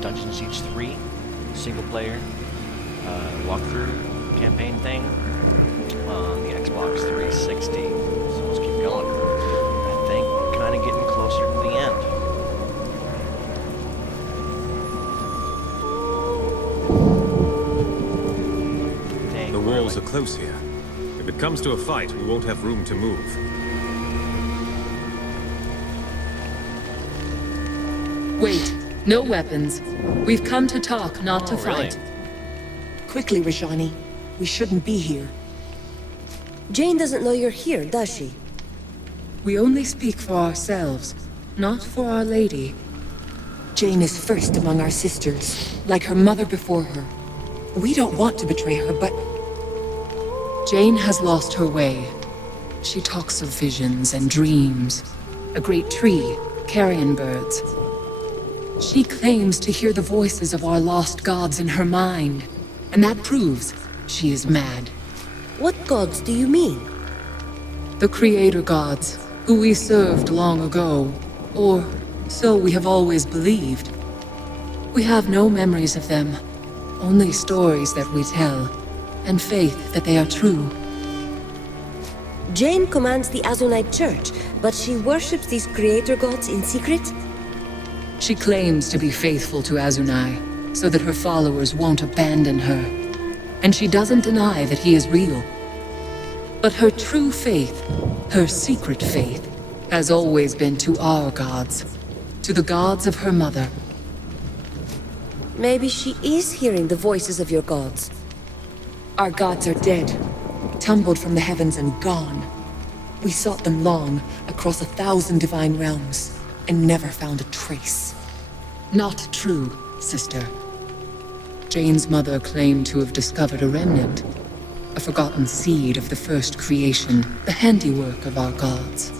Dungeon Siege 3 single player walkthrough campaign thing on the Xbox 360. So let's keep going. I think we're kind of getting closer to the end. Dang, The walls are close here. If it comes to a fight, we won't have room to move. Wait, no weapons. We've come to talk, not to really? fight. Quickly, Rajani. We shouldn't be here. Jane doesn't know you're here, does she? We only speak for ourselves, not for Our Lady. Jane is first among our sisters, like her mother before her. We don't want to betray her, but Jane has lost her way. She talks of visions and dreams. A great tree, carrion birds. She claims to hear the voices of our lost gods in her mind, and that proves she is mad. What gods do you mean? The creator gods, who we served long ago, or so we have always believed. We have no memories of them, only stories that we tell, and faith that they are true. Jane commands the Azunite Church, but she worships these creator gods in secret? She claims to be faithful to Azunai, so that her followers won't abandon her. And she doesn't deny that he is real. But her true faith, her secret faith, has always been to our gods, to the gods of her mother. Maybe she is hearing the voices of your gods. our gods are dead, tumbled from the heavens and gone. We sought them long, across 1,000 divine realms, and never found a trace. Not true, sister. Jane's mother claimed to have discovered a remnant, a forgotten seed of the first creation, the handiwork of our gods.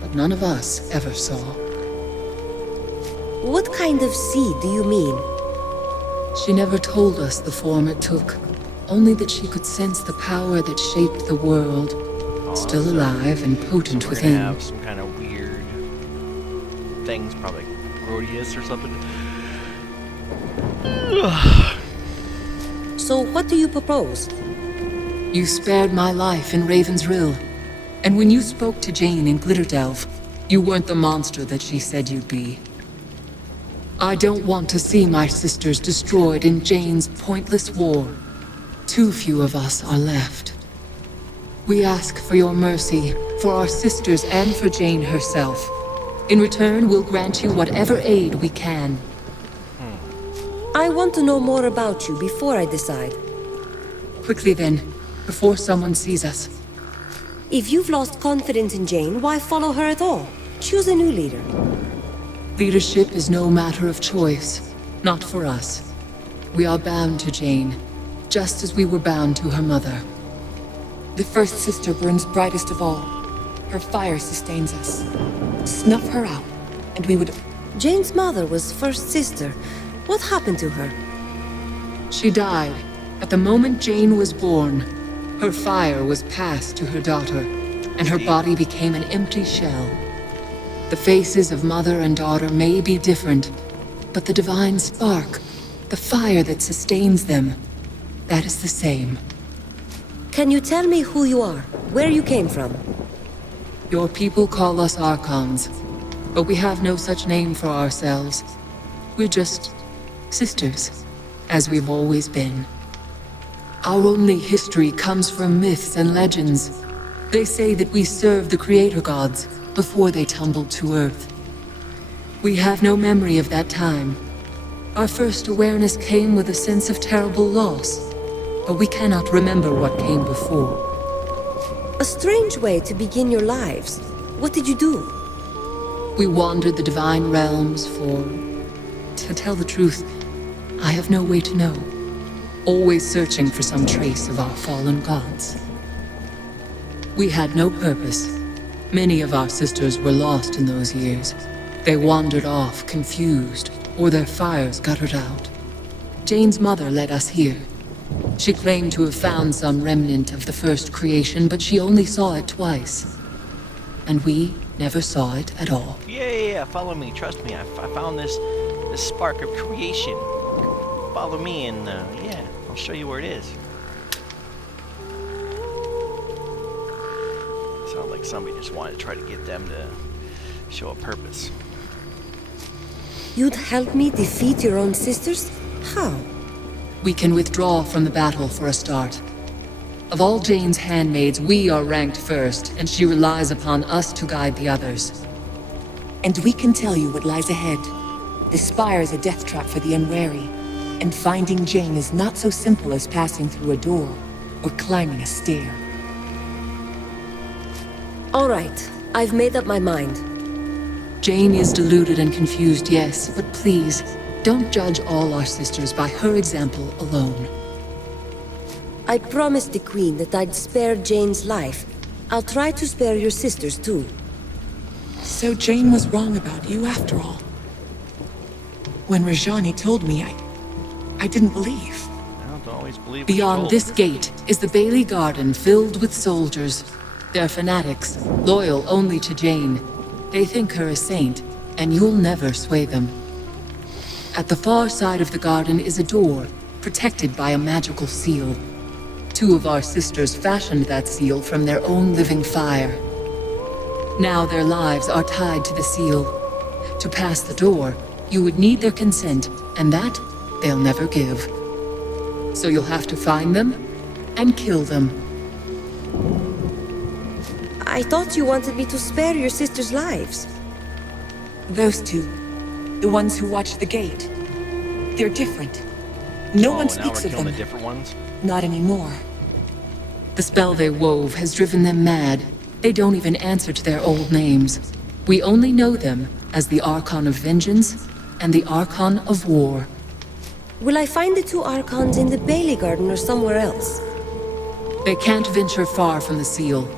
But none of us ever saw. What kind of seed do you mean? She never told us the form it took, only that she could sense the power that shaped the world, still alive and potent We're within. gonna have some kind of weird things, probably Grodius or something. So what do you propose? You spared my life in Raven's Rill, and when you spoke to Jane in Glitterdelve, you weren't the monster that she said you'd be. I don't want to see my sisters destroyed in Jane's pointless war. Too few of us are left. We ask for your mercy, for our sisters and for Jane herself. In return, we'll grant you whatever aid we can. I want to know more about you before I decide. Quickly then, before someone sees us. If you've lost confidence in Jane, why follow her at all? Choose a new leader. Leadership is no matter of choice, not for us. We are bound to Jane, just as we were bound to her mother. The first sister burns brightest of all. Her fire sustains us. Snuff her out, and we would... Jane's mother was first sister. What happened to her? She died. At the moment Jane was born, her fire was passed to her daughter, and her body became an empty shell. The faces of mother and daughter may be different, but the divine spark, the fire that sustains them, that is the same. Can you tell me who you are? Where you came from? Your people call us Archons, but we have no such name for ourselves. We're just sisters, as we've always been. Our only history comes from myths and legends. They say that we served the creator gods before they tumbled to Earth. We have no memory of that time. Our first awareness came with a sense of terrible loss, but we cannot remember what came before. A strange way to begin your lives. What did you do? We wandered the divine realms for... To tell the truth, I have no way to know. Always searching for some trace of our fallen gods. We had no purpose. Many of our sisters were lost in those years. They wandered off, confused, or their fires guttered out. Jane's mother led us here. She claimed to have found some remnant of the first creation, but she only saw it twice. And we never saw it at all. Yeah, follow me, trust me. I found this the spark of creation. Follow me and, yeah, I'll show you where it is. Sounds like somebody just wanted to try to get them to show a purpose. You'd help me defeat your own sisters? How? We can withdraw from the battle for a start. Of all Jane's handmaids, we are ranked first, and she relies upon us to guide the others. And we can tell you what lies ahead. The spire is a death trap for the unwary, and finding Jane is not so simple as passing through a door or climbing a stair. All right, I've made up my mind. Jane is deluded and confused, yes, but please, don't judge all our sisters by her example alone. I promised the Queen that I'd spare Jane's life. I'll try to spare your sisters too. So Jane was wrong about you after all. When Rajani told me, I didn't believe. I don't always believe what you're Beyond told. this gate is the Bailey Garden filled with soldiers. They're fanatics, loyal only to Jane. They think her a saint, and you'll never sway them. At the far side of the garden is a door, protected by a magical seal. Two of our sisters fashioned that seal from their own living fire. Now their lives are tied to the seal. To pass the door, you would need their consent, and that they'll never give. So you'll have to find them and kill them. I thought you wanted me to spare your sisters' lives. Those two, the ones who watch the gate, they're different. No one now speaks we're of killing them. the different ones? Not anymore. The spell they wove has driven them mad. They don't even answer to their old names. We only know them as the Archon of Vengeance and the Archon of War. Will I find the two Archons in the Bailey Garden or somewhere else? They can't venture far from the seal.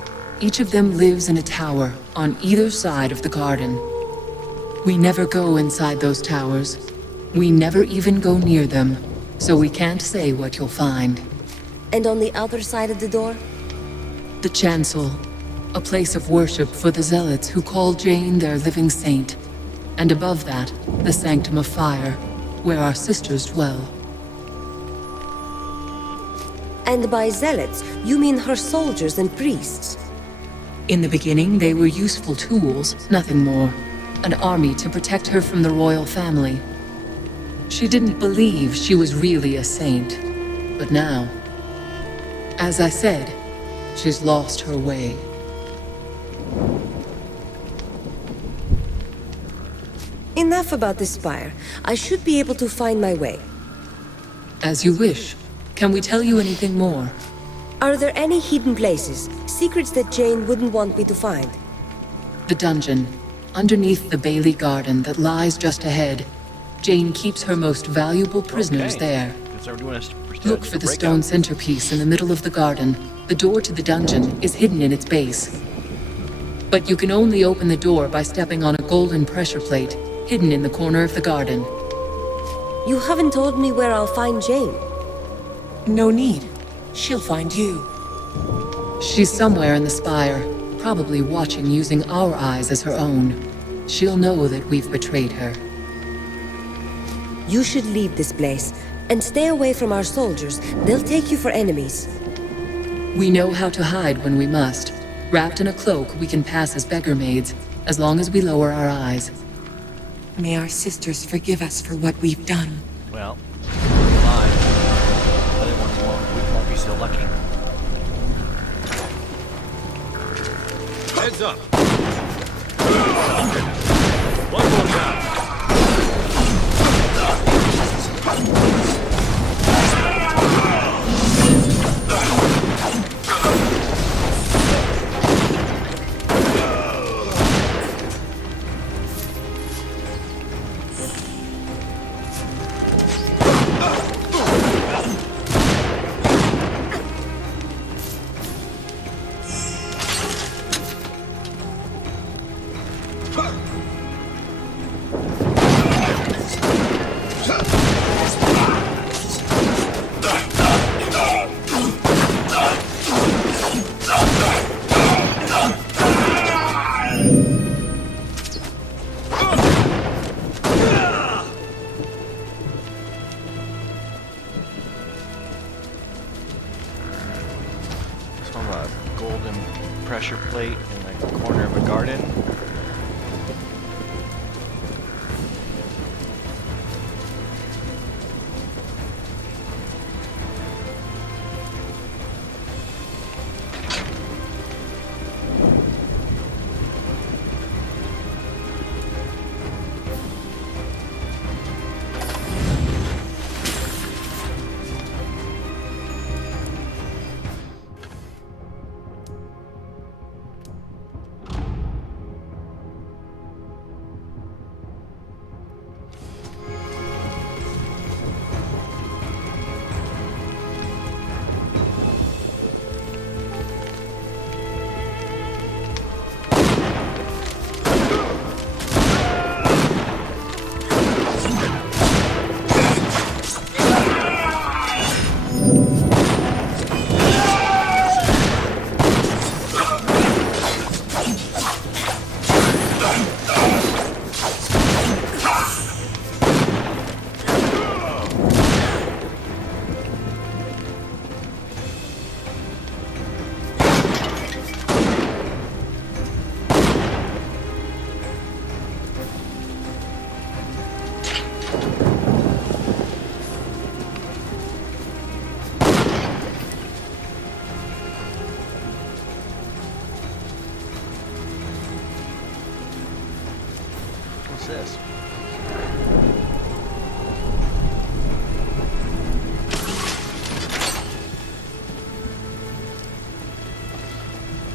Each of them lives in a tower on either side of the garden. We never go inside those towers. We never even go near them, so we can't say what you'll find. And on the other side of the door? The chancel, a place of worship for the zealots who call Jane their living saint. And above that, the Sanctum of Fire, where our sisters dwell. And by zealots, you mean her soldiers and priests? In the beginning, they were useful tools, nothing more. An army to protect her from the royal family. She didn't believe she was really a saint. But now, as I said, she's lost her way. Enough about this spire. I should be able to find my way. As you wish. Can we tell you anything more? Are there any hidden places, secrets that Jane wouldn't want me to find? The dungeon, underneath the Bailey Garden that lies just ahead. Jane keeps her most valuable prisoners Okay. there. Guess we're doing Look for the stone centerpiece in the middle of the garden. The door to the dungeon is hidden in its base. But you can only open the door by stepping on a golden pressure plate, hidden in the corner of the garden. You haven't told me where I'll find Jane. No need. She'll find you. She's somewhere in the spire, probably watching using our eyes as her own. She'll know that we've betrayed her. You should leave this place, and stay away from our soldiers. They'll take you for enemies. We know how to hide when we must. Wrapped in a cloak, we can pass as beggar maids, as long as we lower our eyes. May our sisters forgive us for what we've done. Well, we're alive. Other ones won't be so lucky. Heads up! One more down! pressure plate in the corner of a garden. What's this?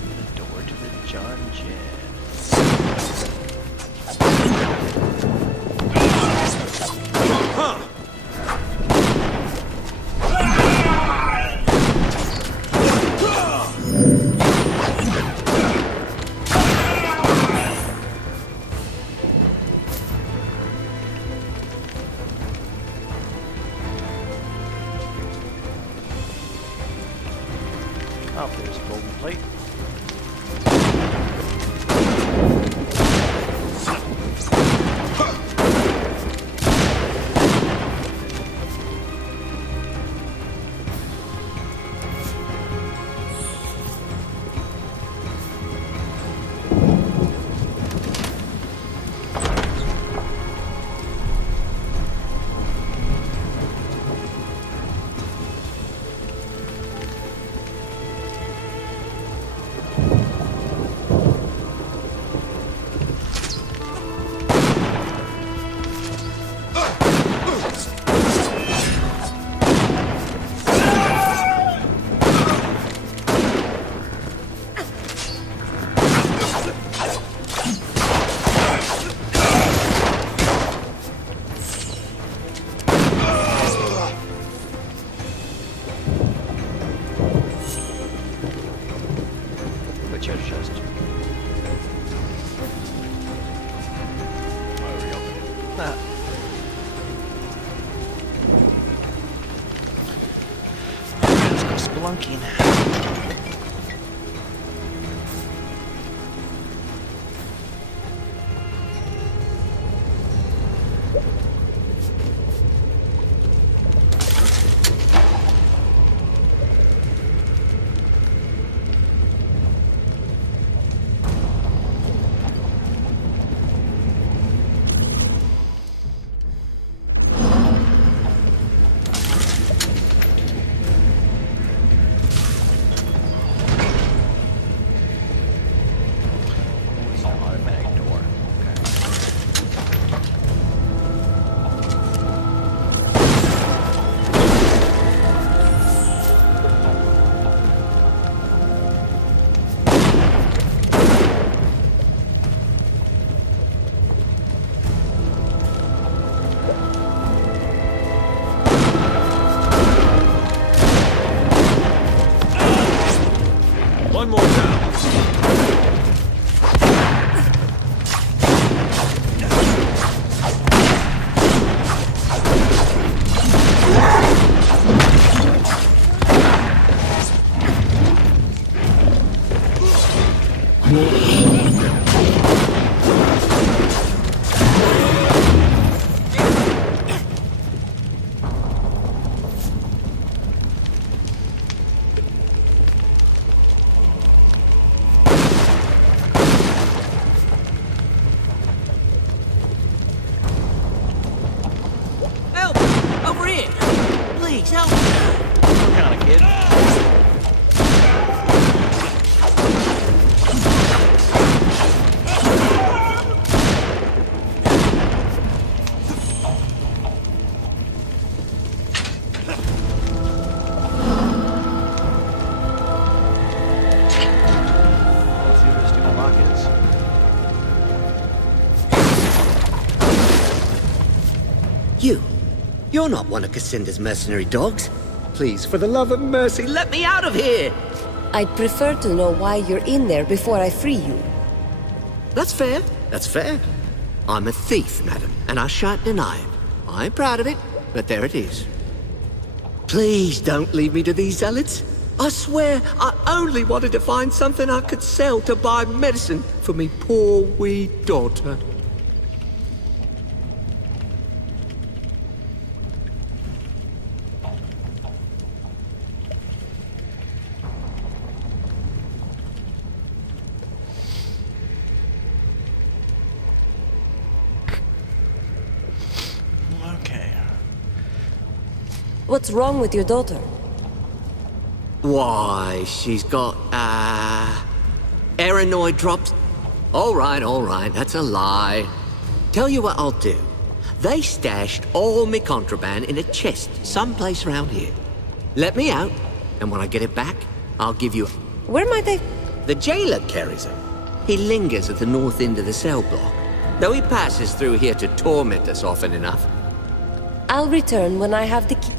The door to the dungeon. Oh, there's a golden plate. Treasure chest. Oh, reopen it. Ah. Let's go spelunking. One more down. Help! Over here! Please, help me! What kind of kid? Let's see what this stupid lock is. You're not one of Cassinda's mercenary dogs. Please, for the love of mercy, let me out of here! I'd prefer to know why you're in there before I free you. That's fair. That's fair. I'm a thief, madam, and I shan't deny it. I'm proud of it, but there it is. Please don't leave me to these zealots. I swear, I only wanted to find something I could sell to buy medicine for me poor wee daughter. Okay. What's wrong with your daughter? Why, she's got, Aranoid drops. All right, that's a lie. Tell you what I'll do. They stashed all me contraband in a chest someplace around here. Let me out, and when I get it back, I'll give you... Where might I... The jailer carries them. He lingers at the north end of the cell block, though he passes through here to torment us often enough. I'll return when I have the key.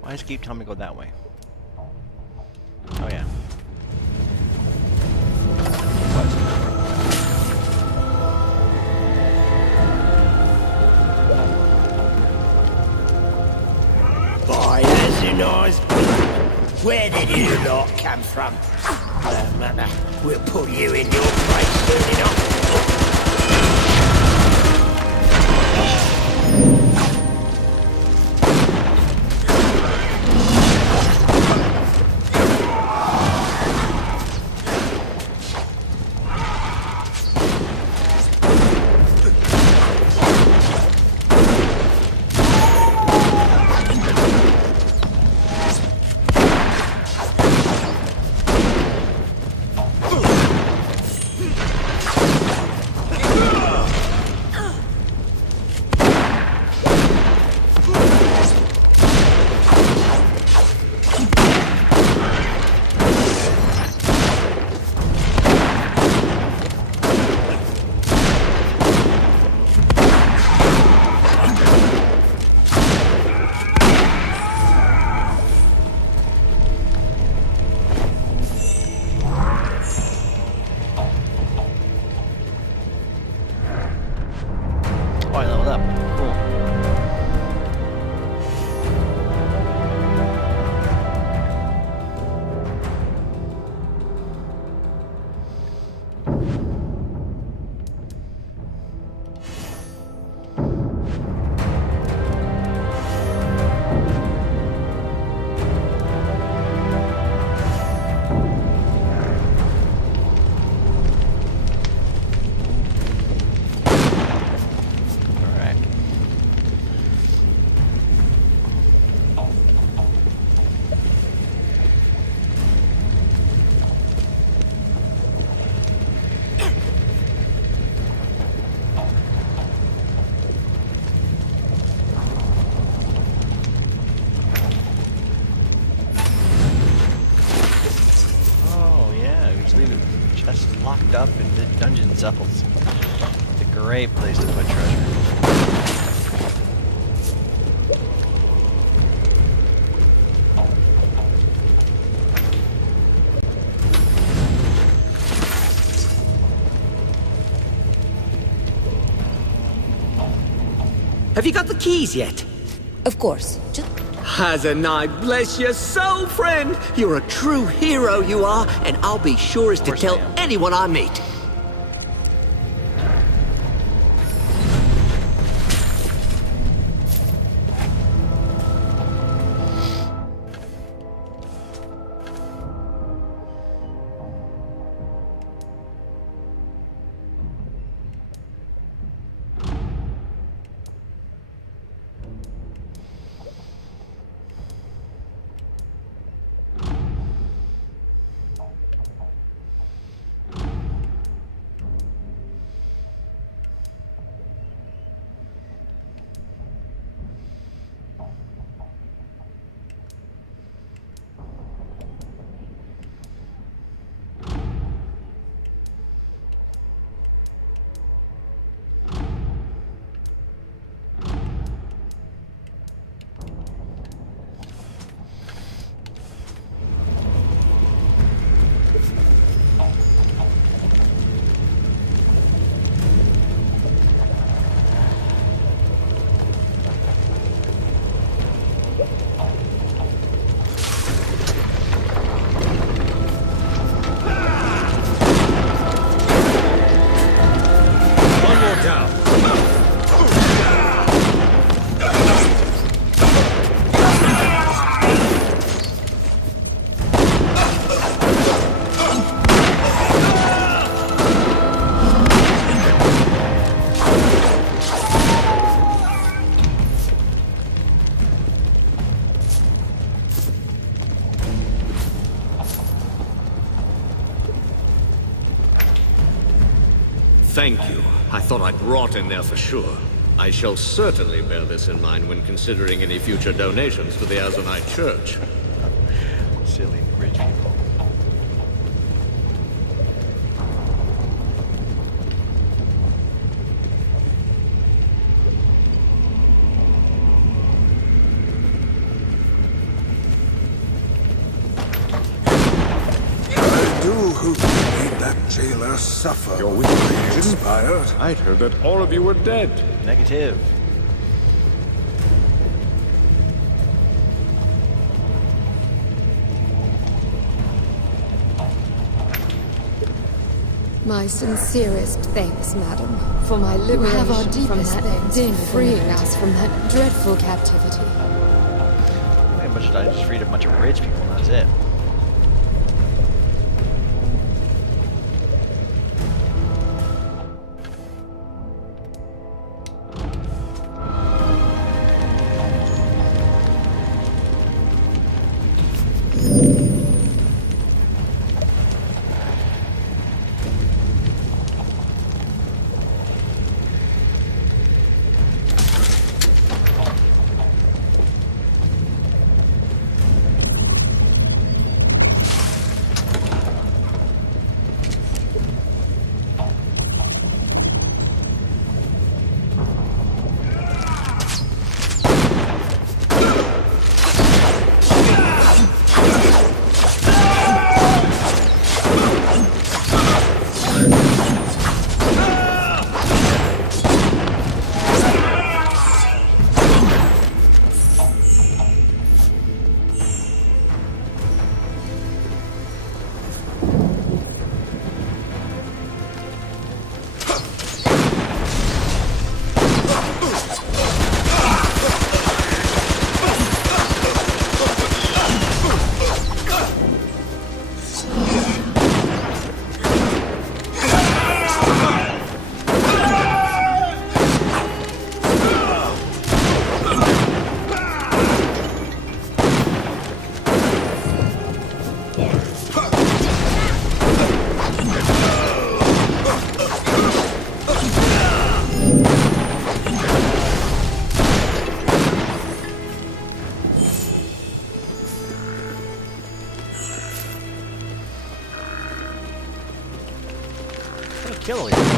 Why does it keep telling me to go that way? Oh yeah. Boy, that's a nice bloke. Where did you lot come from? No matter. We'll put you in your place soon enough. Oh, I leveled up. Cool. Correct. cells. It's a great place to put treasure. Have you got the keys yet? Of course. Just Hazanai, bless your soul, friend. You're a true hero, you are, and I'll be sure as to course I tell am. anyone I meet. One more down. Thank you. I thought I'd rot in there for sure. I shall certainly bear this in mind when considering any future donations to the Azonite Church. Silly rich people. I do hope you made that jailer suffer. You're with before me, he Agent? expired. I'd heard that all of you were dead. Negative. My sincerest thanks, madam, for my liberation have our from deepest that thanks din, for freeing us from that dreadful captivity. I just freed a bunch of rich people and that's it. Kill you.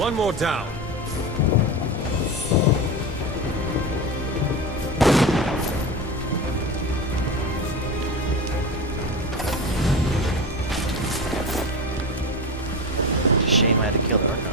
One more down. It's a shame I had to kill the Archon.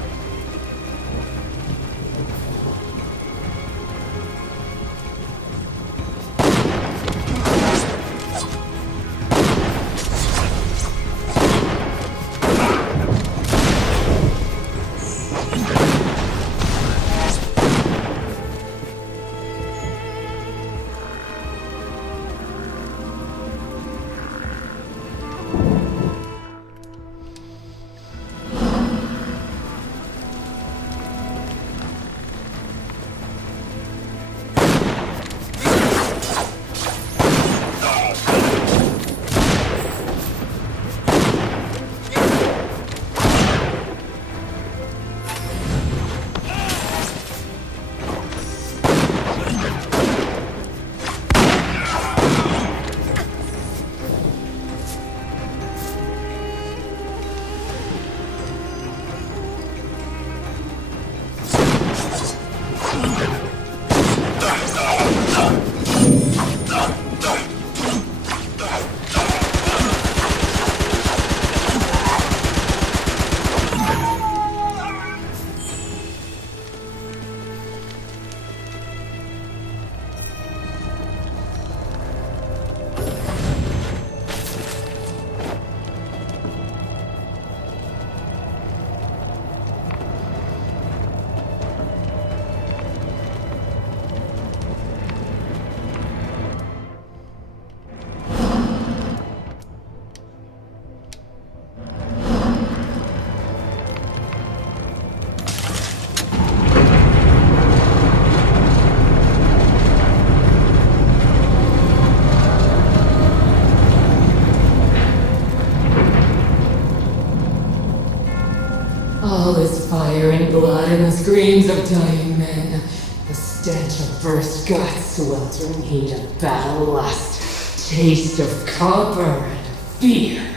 All this fire and blood and the screams of dying men. The stench of burst guts, sweltering heat of battle lust. Taste of copper and fear.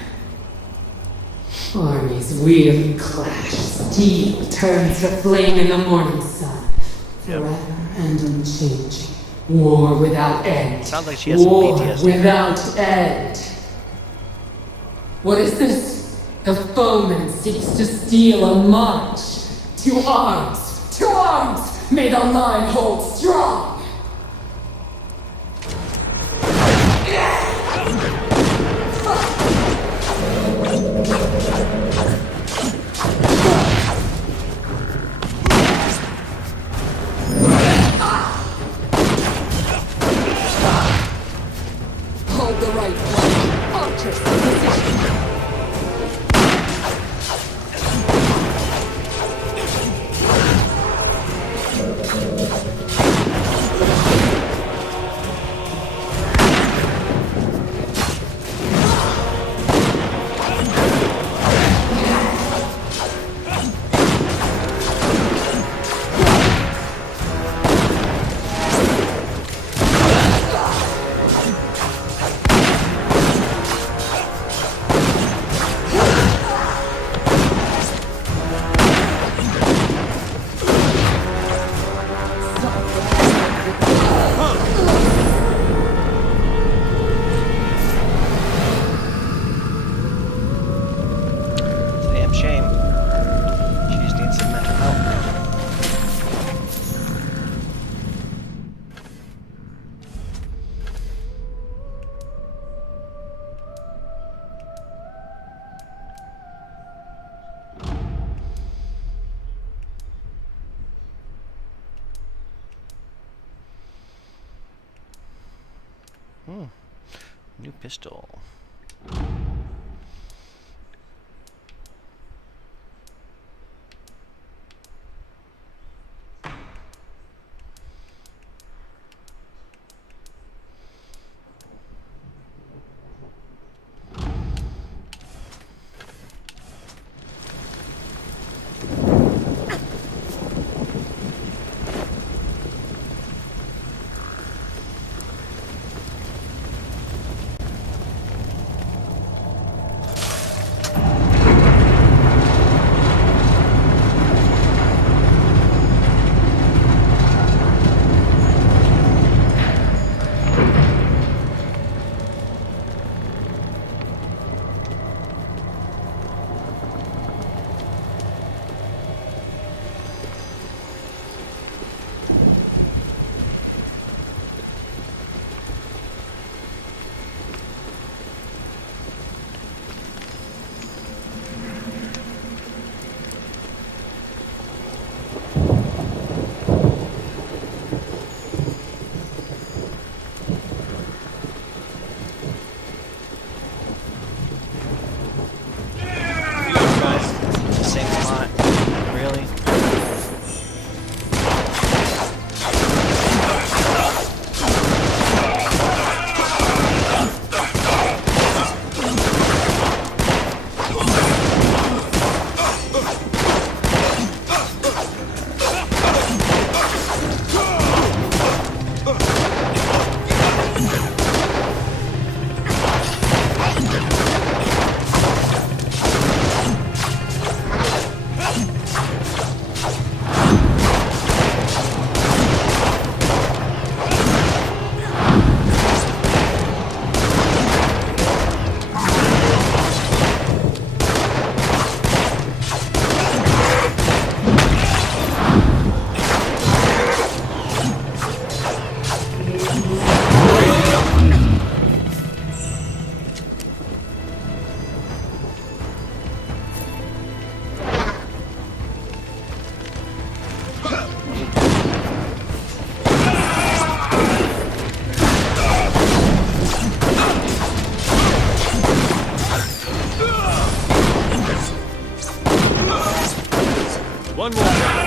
Armies wheel and clash. Steel turns to flame in the morning sun. Forever and unchanging. War without end. Sounds like she has some War PTSD. without end. What is this? The foeman seeks to steal a march. To arms! To arms! May the line hold strong! Hold the right flank. Archers in position. Damn shame. She just needs some mental help. New pistol. One more.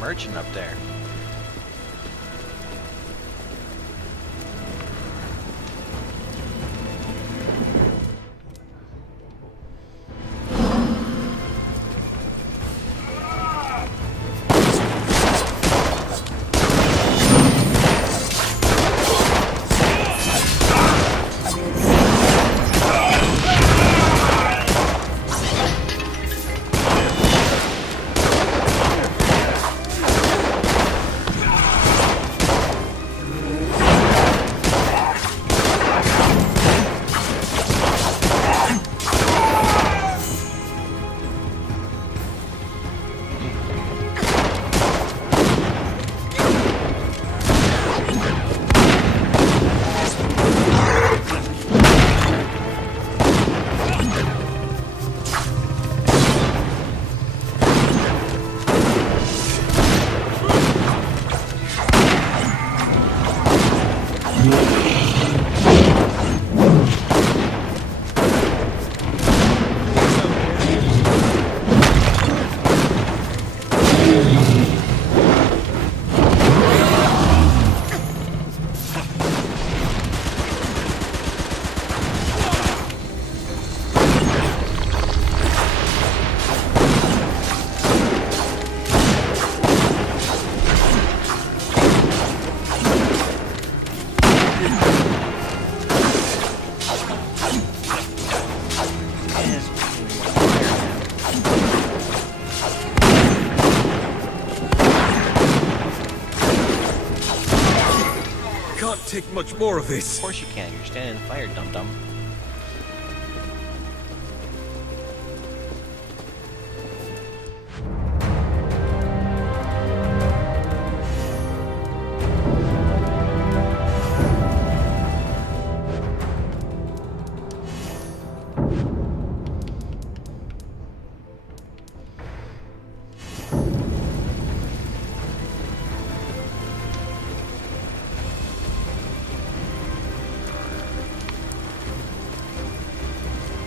Merchant up there. take much more of Of this. course you can. You're standing in fire, dum-dum.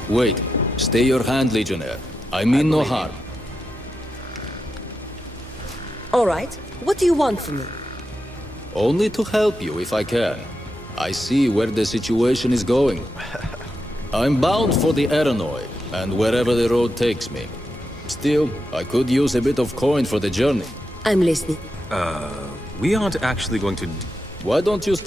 Wait. Stay your hand, Legionnaire. I mean no harm. All right. What do you want from me? Only to help you if I can. I see where the situation is going. I'm bound for the Aranoi, and wherever the road takes me. Still, I could use a bit of coin for the journey. I'm listening. We aren't actually going to... Why don't you...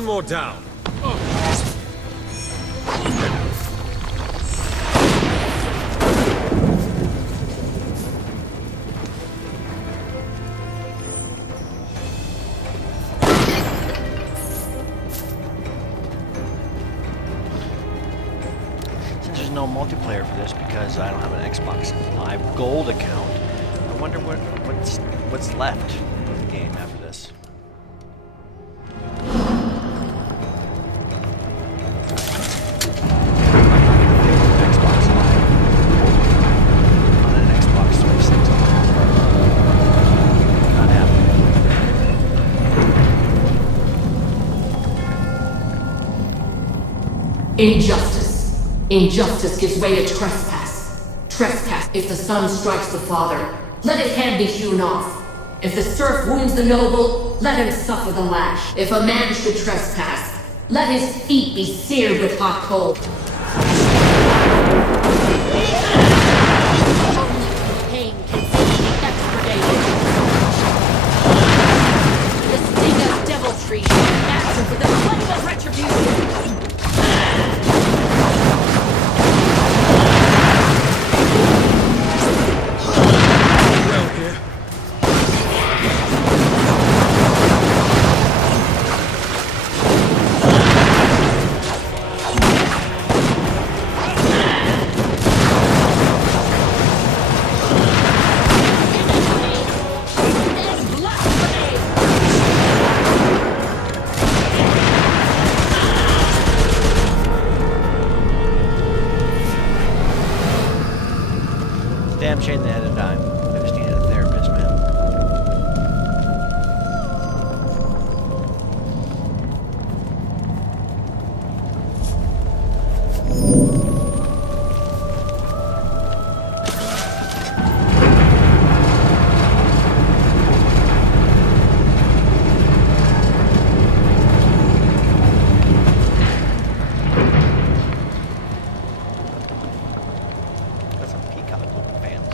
One more down. Since there's no multiplayer for this because I don't have an Xbox Live Gold account, I wonder what's left of the game after this. Xbox Live on an Xbox 360. Not happening. Injustice. Injustice gives way to trespass. Trespass. If the son strikes the father, let his hand be hewn off. If the serf wounds the noble, let him suffer the lash. If a man should trespass, let his feet be seared with hot coal. Pain can be extirpated. The sting of deviltry, answer for the flame of retribution. Damn shame they had to die. I just needed a therapist, man. Got some peacock looking fans.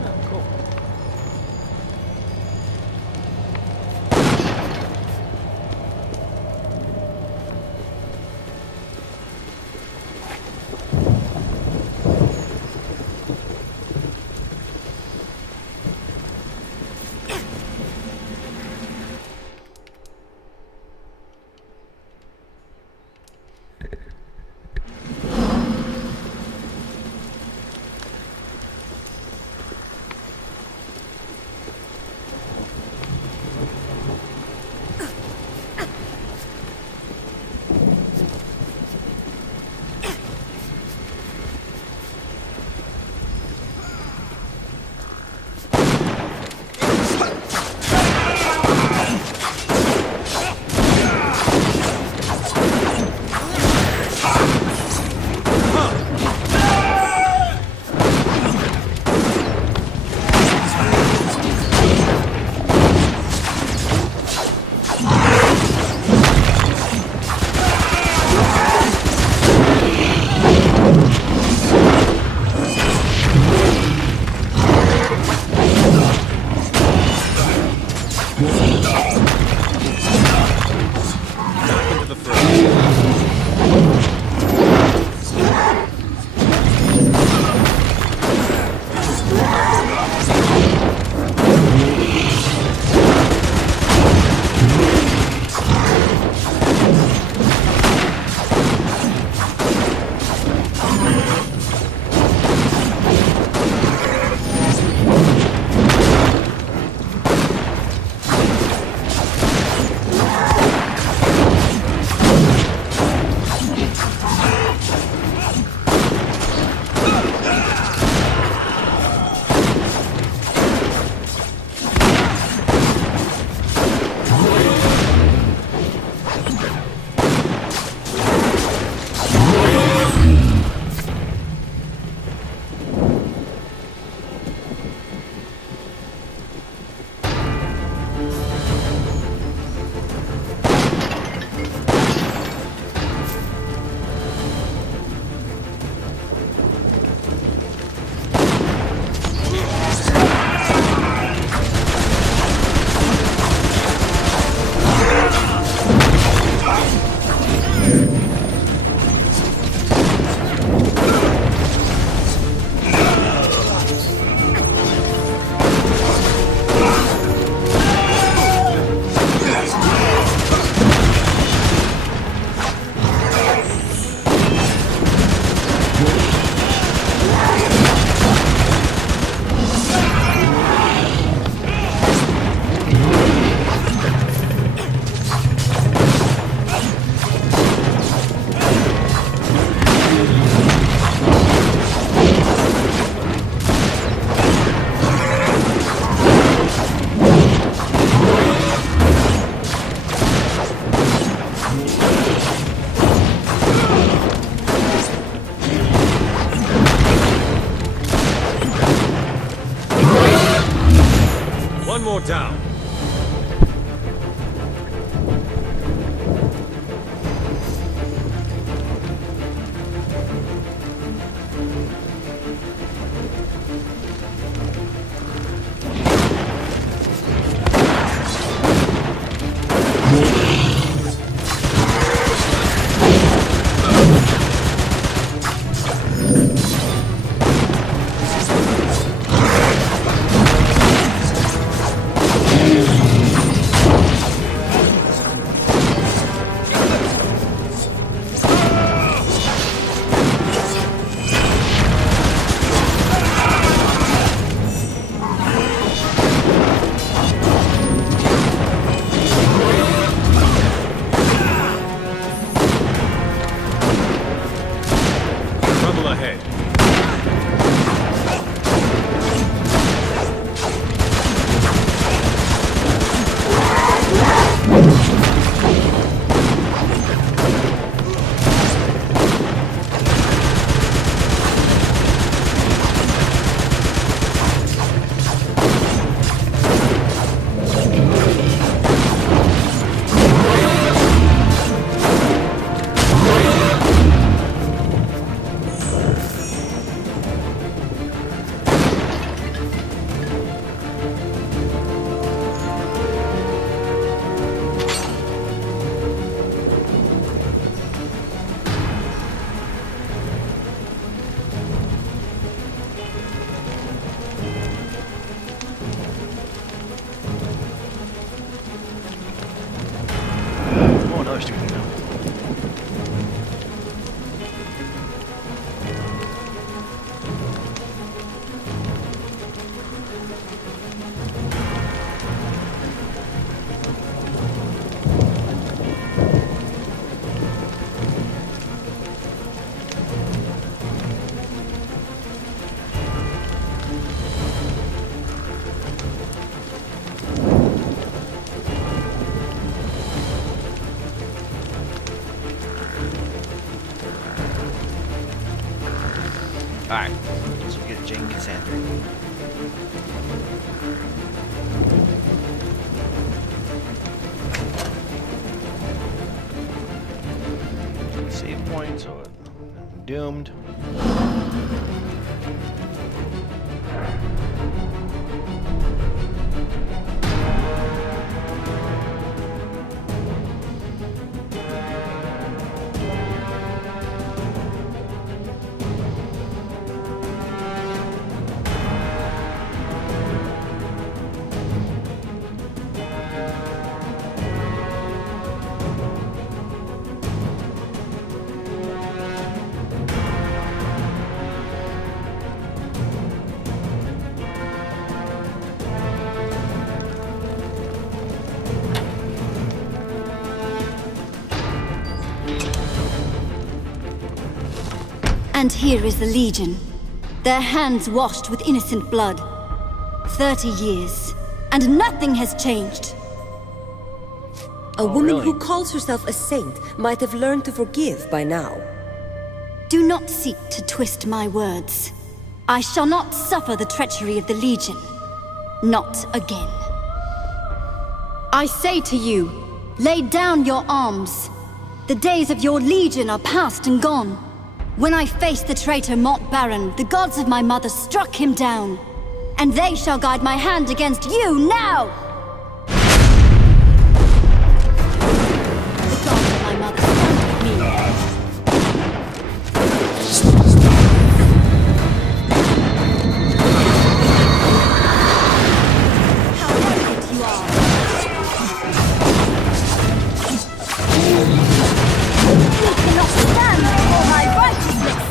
Oh, cool. One more down. Trouble ahead. Oh, another stupid now. Alright, so we get Jane Cassandra. Save points or doomed. And here is the Legion, their hands washed with innocent blood. 30 years, and nothing has changed. A woman really? who calls herself a saint might have learned to forgive by now. Do not seek to twist my words. I shall not suffer the treachery of the Legion. Not again. I say to you, lay down your arms. The days of your Legion are past and gone. When I faced the traitor Mott Baron, the gods of my mother struck him down. And they shall guide my hand against you now! The gods of my mother stand with me. How arrogant you are! You cannot stand before my righteousness!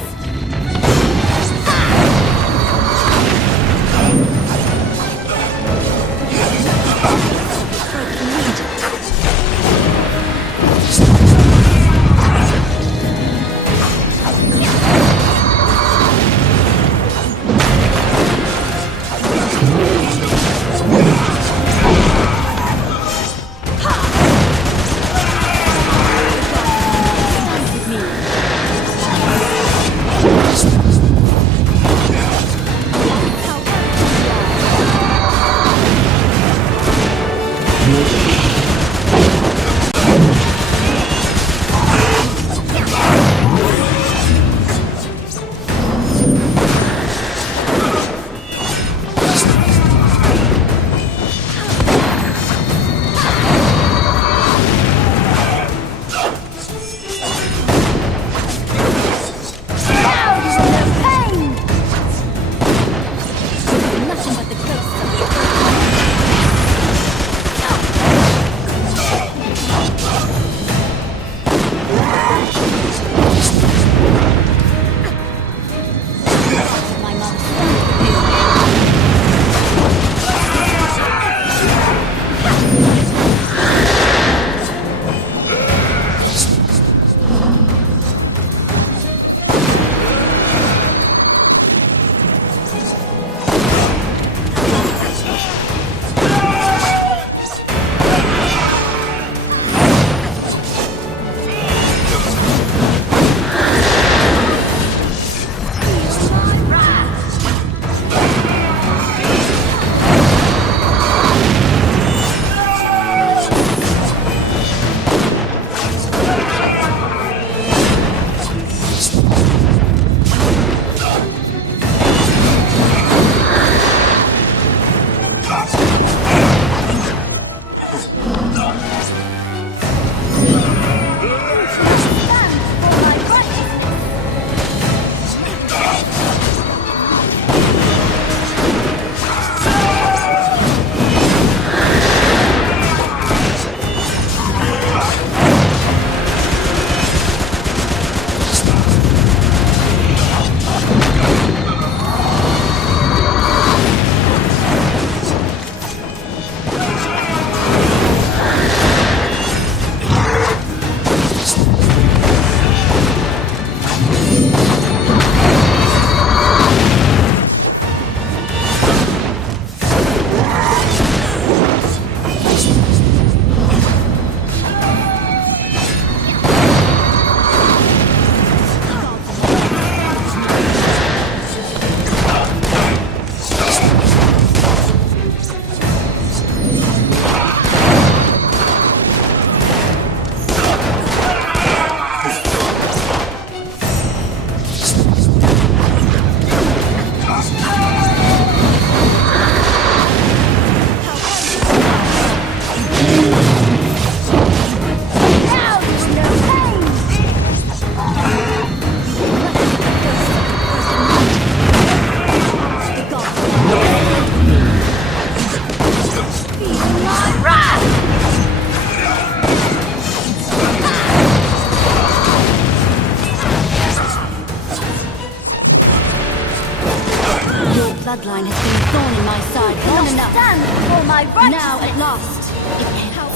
bloodline has been a thorn in my side long enough. Stand for my right. Now, at last, it ends. How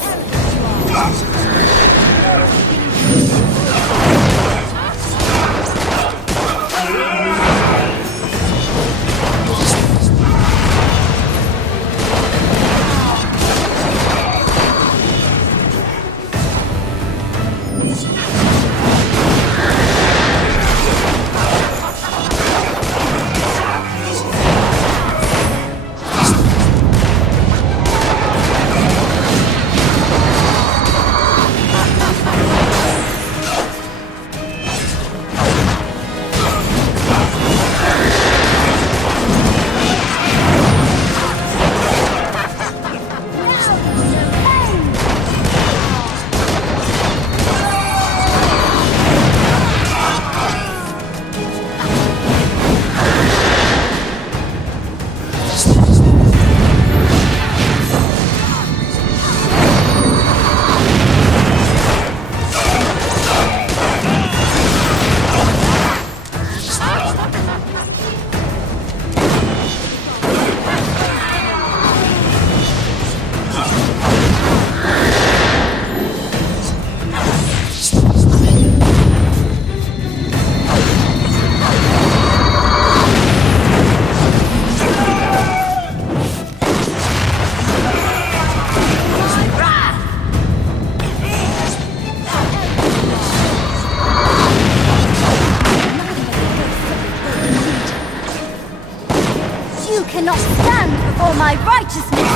cannot stand before my righteousness!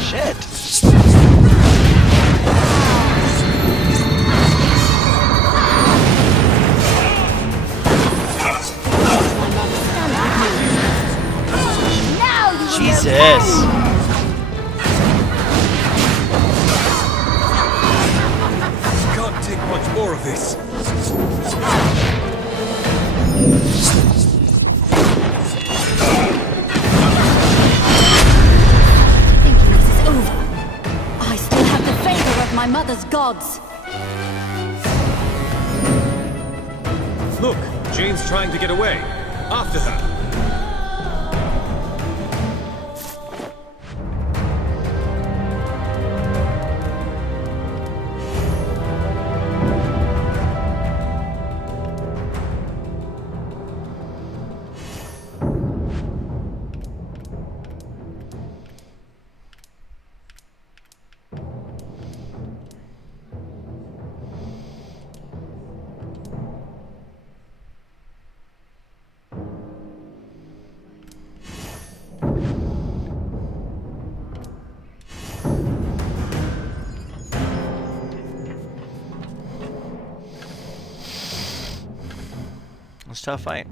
Shit! Jesus! Can't take much more of this. Thinking this is over. I still have the favor of my mother's gods. Look, Jane's trying to get away. After her. It's a tough fight.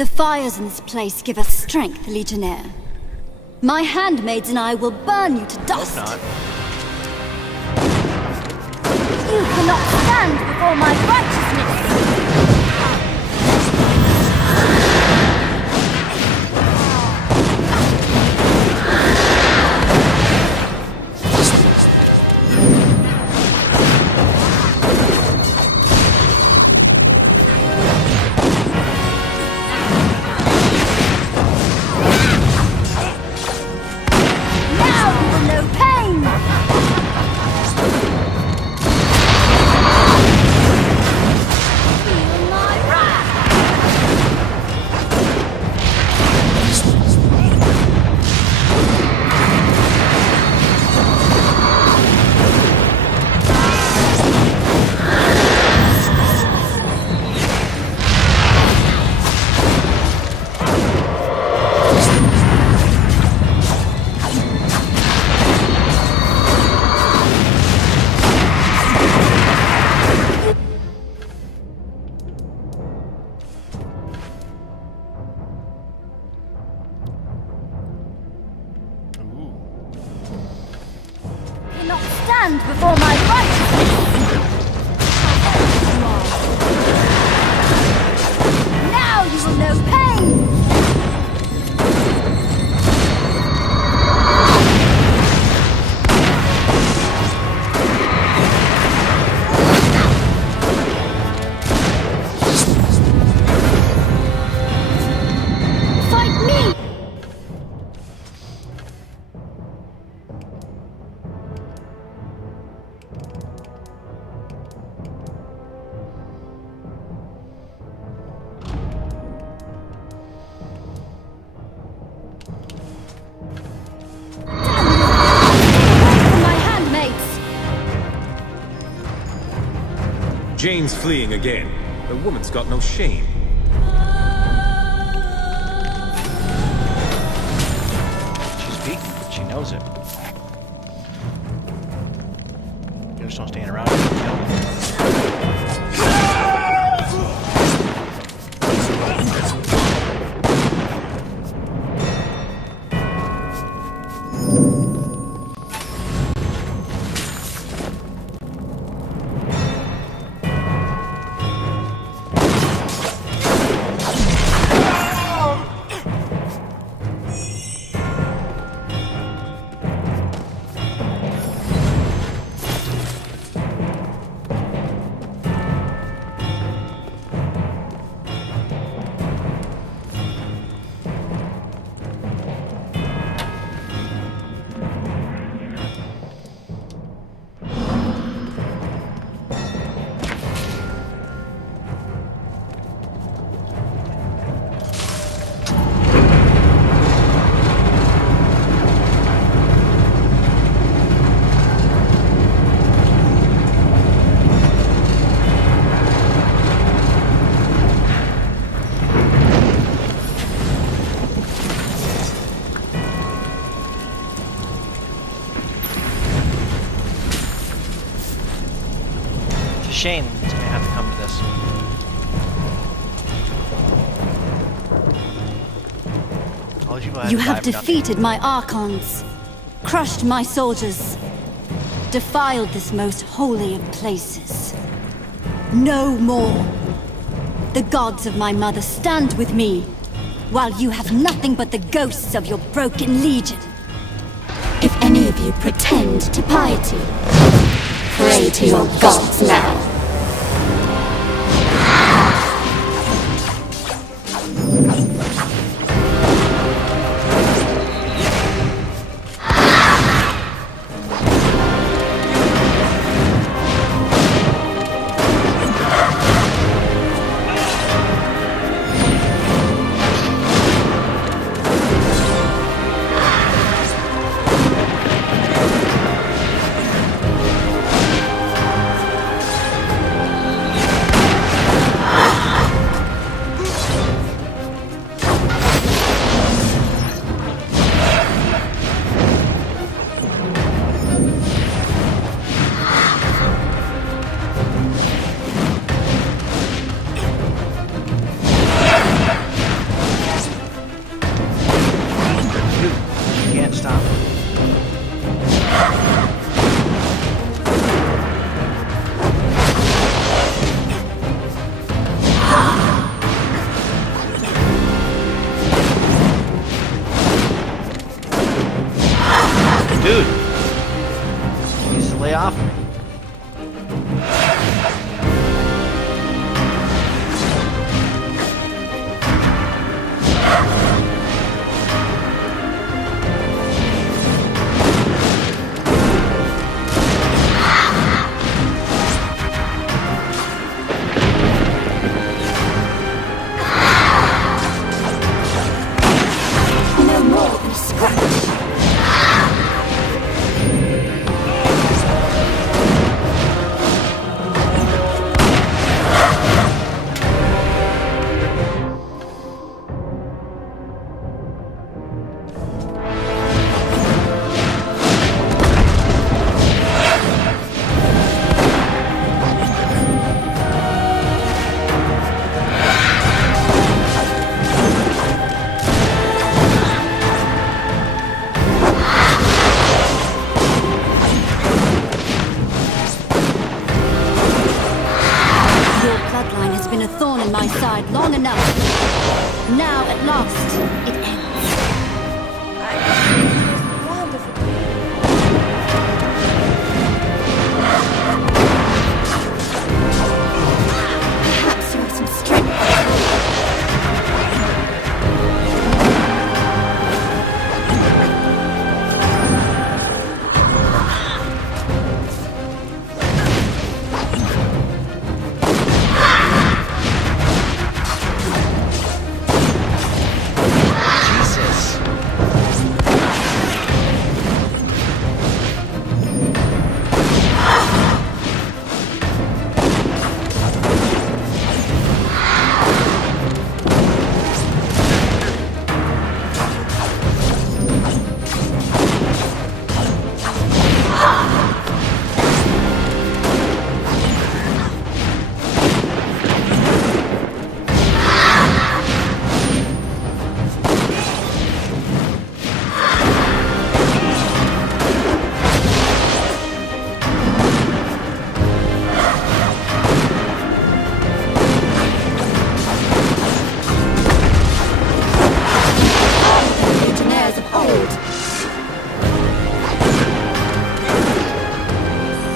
The fires in this place give us strength, Legionnaire. My handmaids and I will burn you to dust. Hope not. You cannot stand before my righteousness! Stand before my righteousness! Now you will know pain! Fight me! Jane's fleeing again. The woman's got no shame. She's beaten, but she knows it. You just don't stand around and kill her. Shame it's gonna have to come to this. All these people You have to die for defeated my Archons, crushed my soldiers, defiled this most holy of places. No more. The gods of my mother stand with me, while you have nothing but the ghosts of your broken legion. If any of you pretend to piety, pray to your gods now. lay off me. No more than a scratch. My side long enough. Now, at last, it ends. Perhaps you have some strength.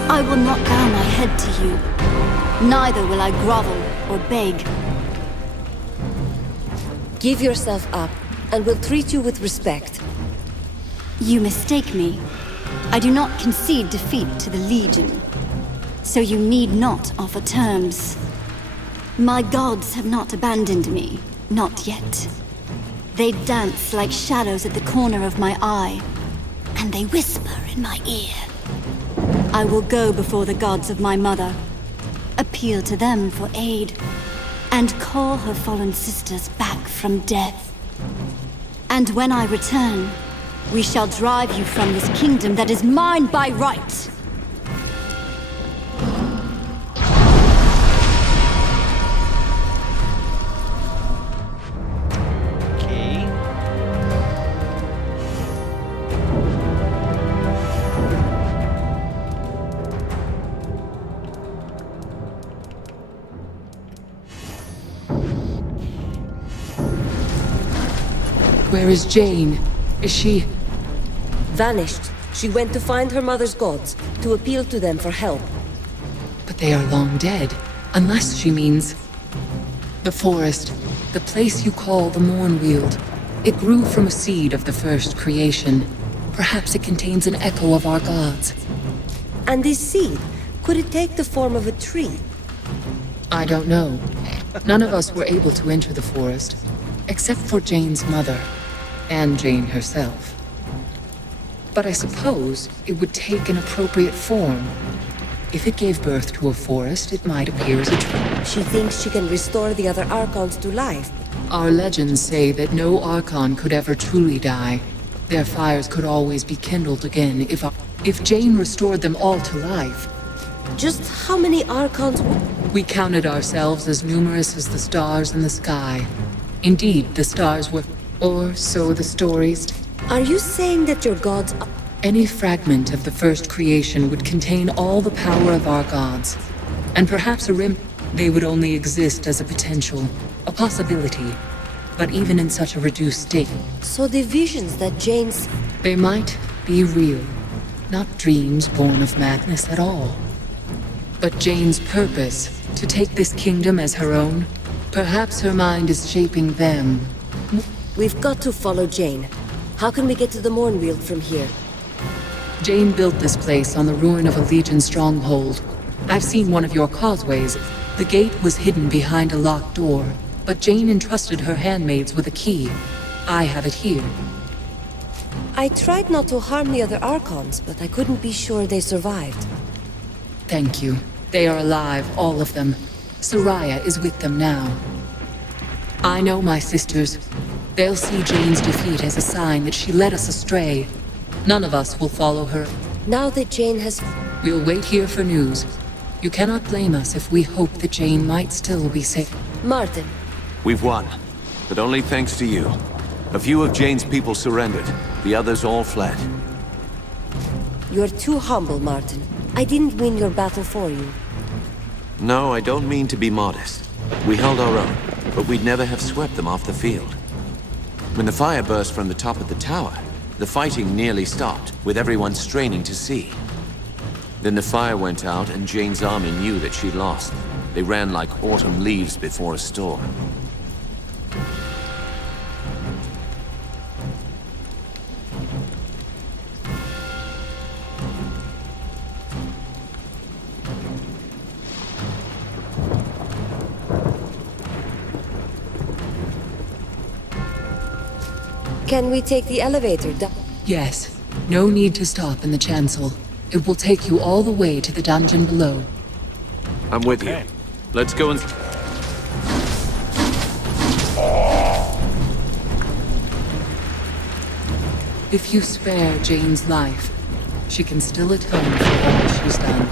I will not bow my head to you. Neither will I grovel or beg. Give yourself up, and we'll treat you with respect. You mistake me. I do not concede defeat to the Legion. So you need not offer terms. My gods have not abandoned me. Not yet. They dance like shadows at the corner of my eye, and they whisper in my ear. I will go before the gods of my mother, appeal to them for aid, and call her fallen sisters back from death. And when I return, we shall drive you from this kingdom that is mine by right. Where is Jane? Is she... Vanished. She went to find her mother's gods, to appeal to them for help. But they are long dead. Unless she means... The forest. The place you call the Mornweald. It grew from a seed of the first creation. Perhaps it contains an echo of our gods. And this seed, could it take the form of a tree? I don't know. None of us were able to enter the forest, except for Jane's mother, and Jane herself. But I suppose it would take an appropriate form. If it gave birth to a forest, it might appear as a tree. She thinks she can restore the other Archons to life. Our legends say that no Archon could ever truly die. Their fires could always be kindled again if Jane restored them all to life. Just how many Archons? We counted ourselves as numerous as the stars in the sky. Indeed, the stars were, or so the stories. Are you saying that your gods are... Any fragment of the first creation would contain all the power of our gods. And perhaps they would only exist as a potential, a possibility. But even in such a reduced state... So the visions that Jane's... They might be real. Not dreams born of madness at all. But Jane's purpose, to take this kingdom as her own, perhaps her mind is shaping them. We've got to follow Jane. How can we get to the Mornweald from here? Jane built this place on the ruin of a Legion stronghold. I've seen one of your causeways. The gate was hidden behind a locked door, but Jane entrusted her handmaids with a key. I have it here. I tried not to harm the other Archons, but I couldn't be sure they survived. Thank you. They are alive, all of them. Soraya is with them now. I know my sisters. They'll see Jane's defeat as a sign that she led us astray. None of us will follow her. Now that Jane has... We'll wait here for news. You cannot blame us if we hope that Jane might still be safe. Martin. We've won, but only thanks to you. A few of Jane's people surrendered. The others all fled. You're too humble, Martin. I didn't win your battle for you. No, I don't mean to be modest. We held our own, but we'd never have swept them off the field. When the fire burst from the top of the tower, the fighting nearly stopped, with everyone straining to see. Then the fire went out and Jane's army knew that she'd lost. They ran like autumn leaves before a storm. Can we take the elevator down? Yes. No need to stop in the chancel. It will take you all the way to the dungeon below. I'm with you. Let's go and... If you spare Jane's life, she can still atone for all she's done.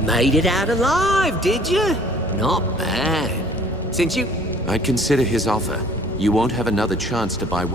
Made it out alive, did you? Not bad. Since you... I'd consider his offer. You won't have another chance to buy...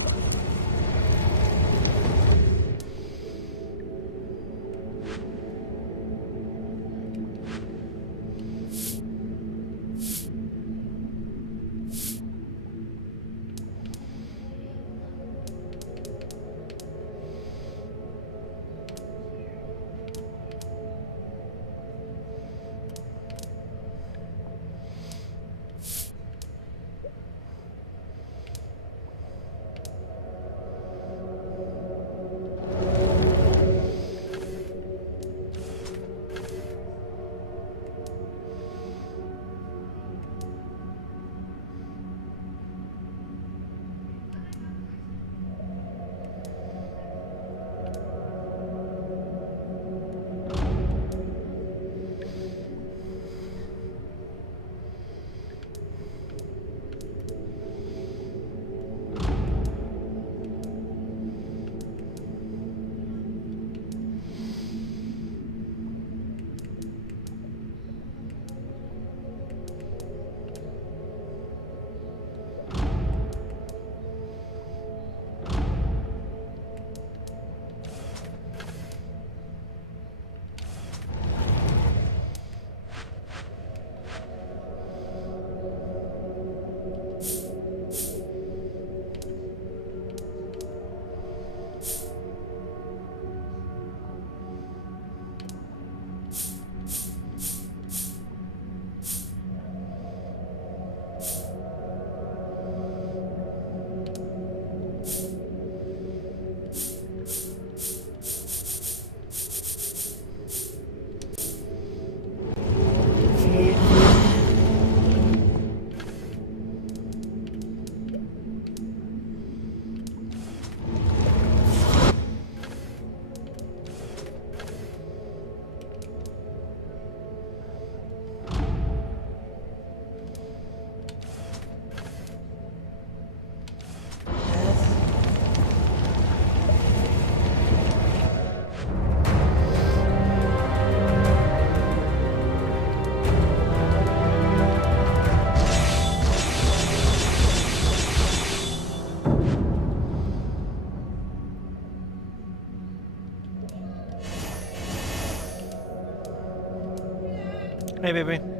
Hey, baby.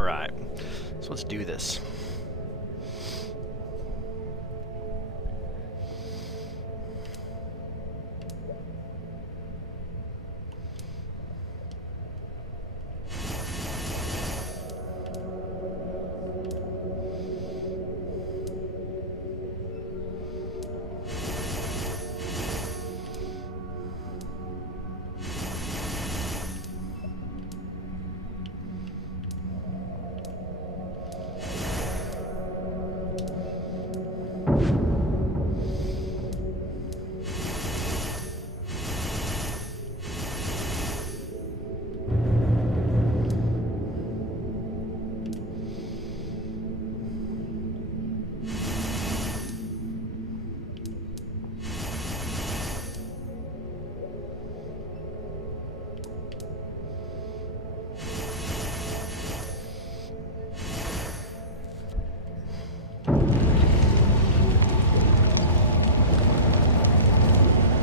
Alright, so let's do this.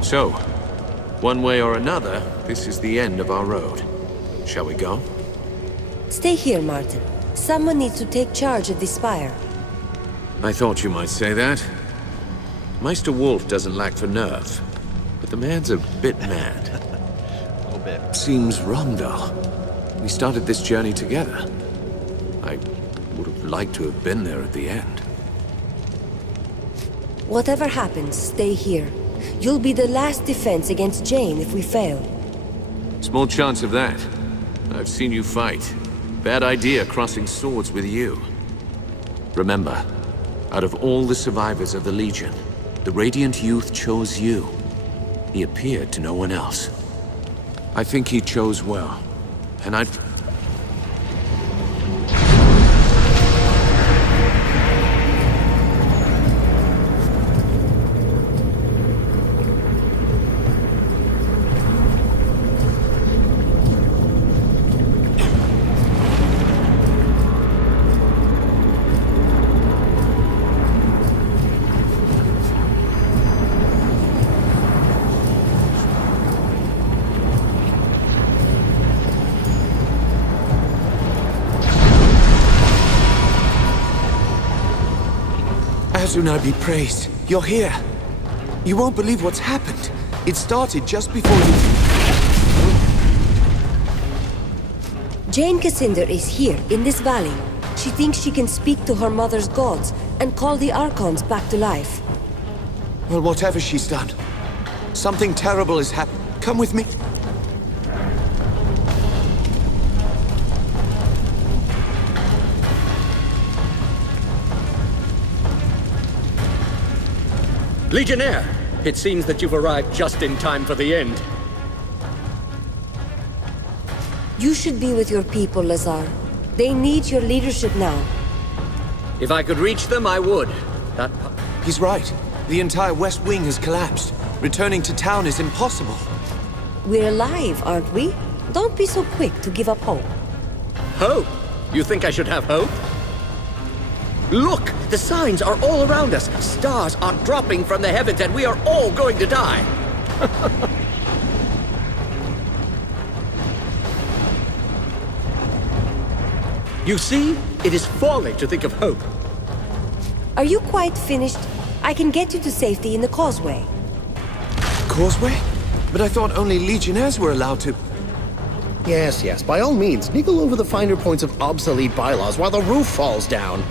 So, one way or another, this is the end of our road. Shall we go? Stay here, Martin. Someone needs to take charge of this spire. I thought you might say that. Meister Wolf doesn't lack for nerve, but the man's a bit mad. A little bit. Seems wrong, though. We started this journey together. I would have liked to have been there at the end. Whatever happens, stay here. You'll be the last defense against Jane if we fail. Small chance of that. I've seen you fight. Bad idea crossing swords with you. Remember, out of all the survivors of the Legion, the Radiant Youth chose you. He appeared to no one else. I think he chose well, and I... Azunai be praised. You're here. You won't believe what's happened. It started just before you... Jane Cassander is here, in this valley. She thinks she can speak to her mother's gods and call the Archons back to life. Well, whatever she's done, something terrible has happened. Come with me. Legionnaire! It seems that you've arrived just in time for the end. You should be with your people, Lazar. They need your leadership now. If I could reach them, I would. He's right. The entire West Wing has collapsed. Returning to town is impossible. We're alive, aren't we? Don't be so quick to give up hope. Hope? You think I should have hope? Look! The signs are all around us. Stars are dropping from the heavens and we are all going to die. You see? It is folly to think of hope. Are you quite finished? I can get you to safety in the causeway. Causeway? But I thought only Legionnaires were allowed to... Yes, by all means, niggle over the finer points of obsolete bylaws while the roof falls down.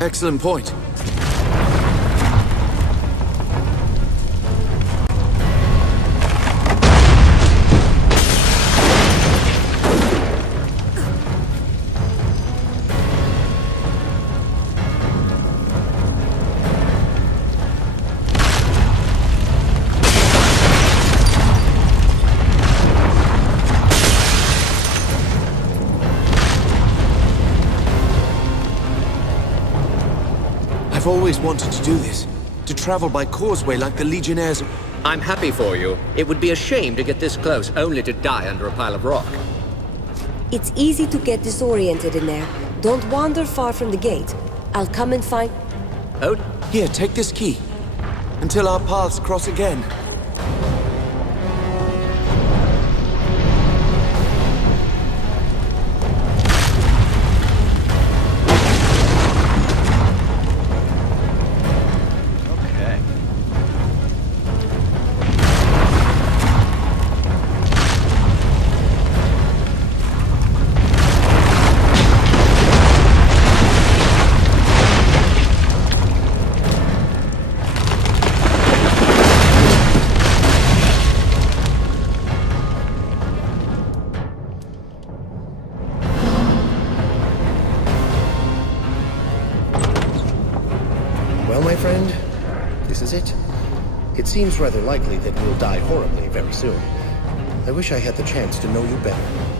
Excellent point. I've always wanted to do this. To travel by causeway like the Legionnaires... I'm happy for you. It would be a shame to get this close, only to die under a pile of rock. It's easy to get disoriented in there. Don't wander far from the gate. I'll come and find... Oh? Here, take this key. Until our paths cross again. friend, this is it. It seems rather likely that we'll die horribly very soon. I wish I had the chance to know you better.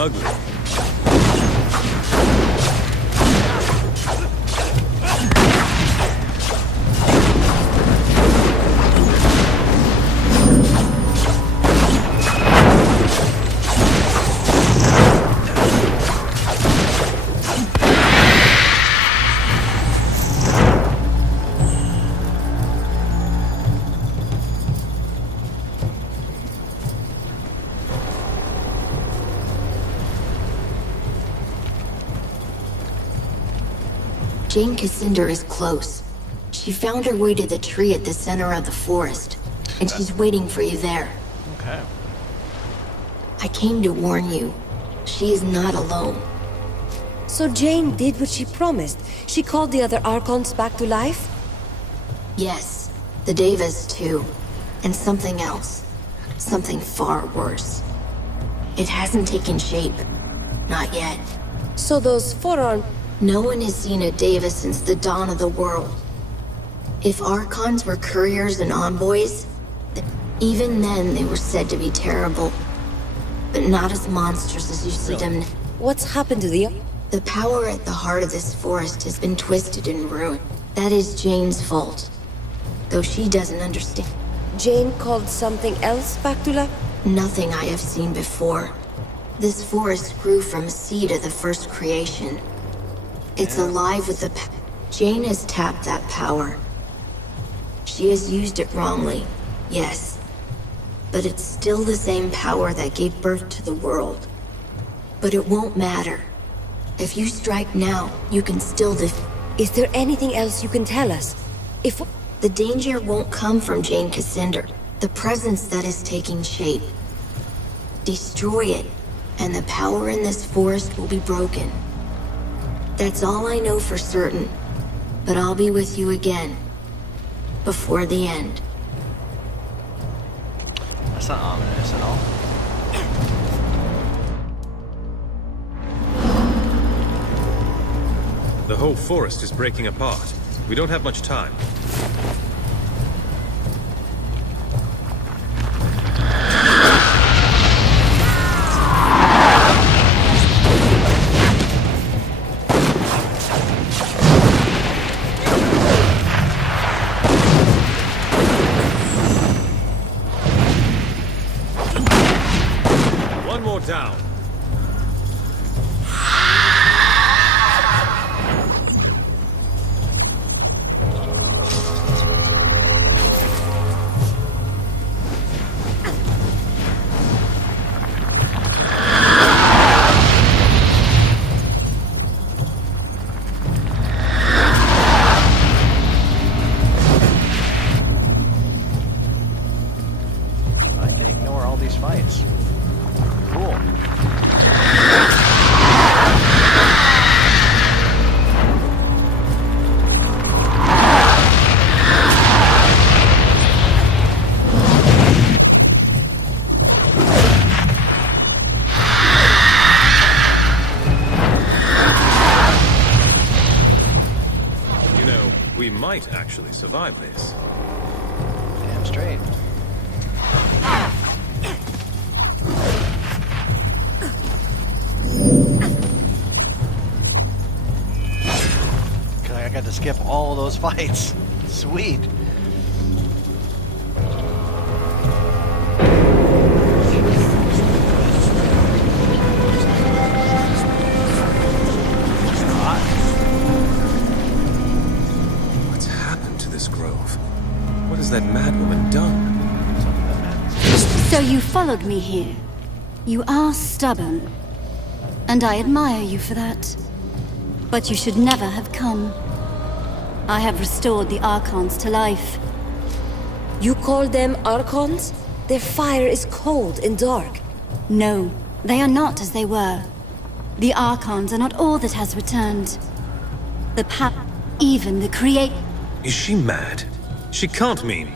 Ugly. Jane Cassandra is close. She found her way to the tree at the center of the forest, and she's waiting for you there. Okay. I came to warn you. She is not alone. So Jane did what she promised. She called the other Archons back to life? Yes, the Devas too. And something else. Something far worse. It hasn't taken shape. Not yet. So those four-armed... No one has seen a Deva since the dawn of the world. If Archons were couriers and envoys, even then they were said to be terrible. But not as monsters as you see them. What's happened to the... The power at the heart of this forest has been twisted and ruined. That is Jane's fault. Though she doesn't understand. Jane called something else back to life? Nothing I have seen before. This forest grew from a seed of the first creation. It's alive with the Jane has tapped that power. She has used it wrongly, yes. But it's still the same power that gave birth to the world. But it won't matter. If you strike now, you can still Is there anything else you can tell us? If... The danger won't come from Jane Cassandra. The presence that is taking shape. Destroy it, and the power in this forest will be broken. That's all I know for certain, but I'll be with you again, before the end. That's not ominous at all. The whole forest is breaking apart. We don't have much time. Down. might actually survive this. Damn straight. I got to skip all those fights. Sweet. What's happened to this grove? What has that madwoman done? So you followed me here. You are stubborn. And I admire you for that. But you should never have come. I have restored the Archons to life. You call them Archons? Their fire is cold and dark. No, they are not as they were. The Archons are not all that has returned. The even the Create... Is she mad? She can't mean...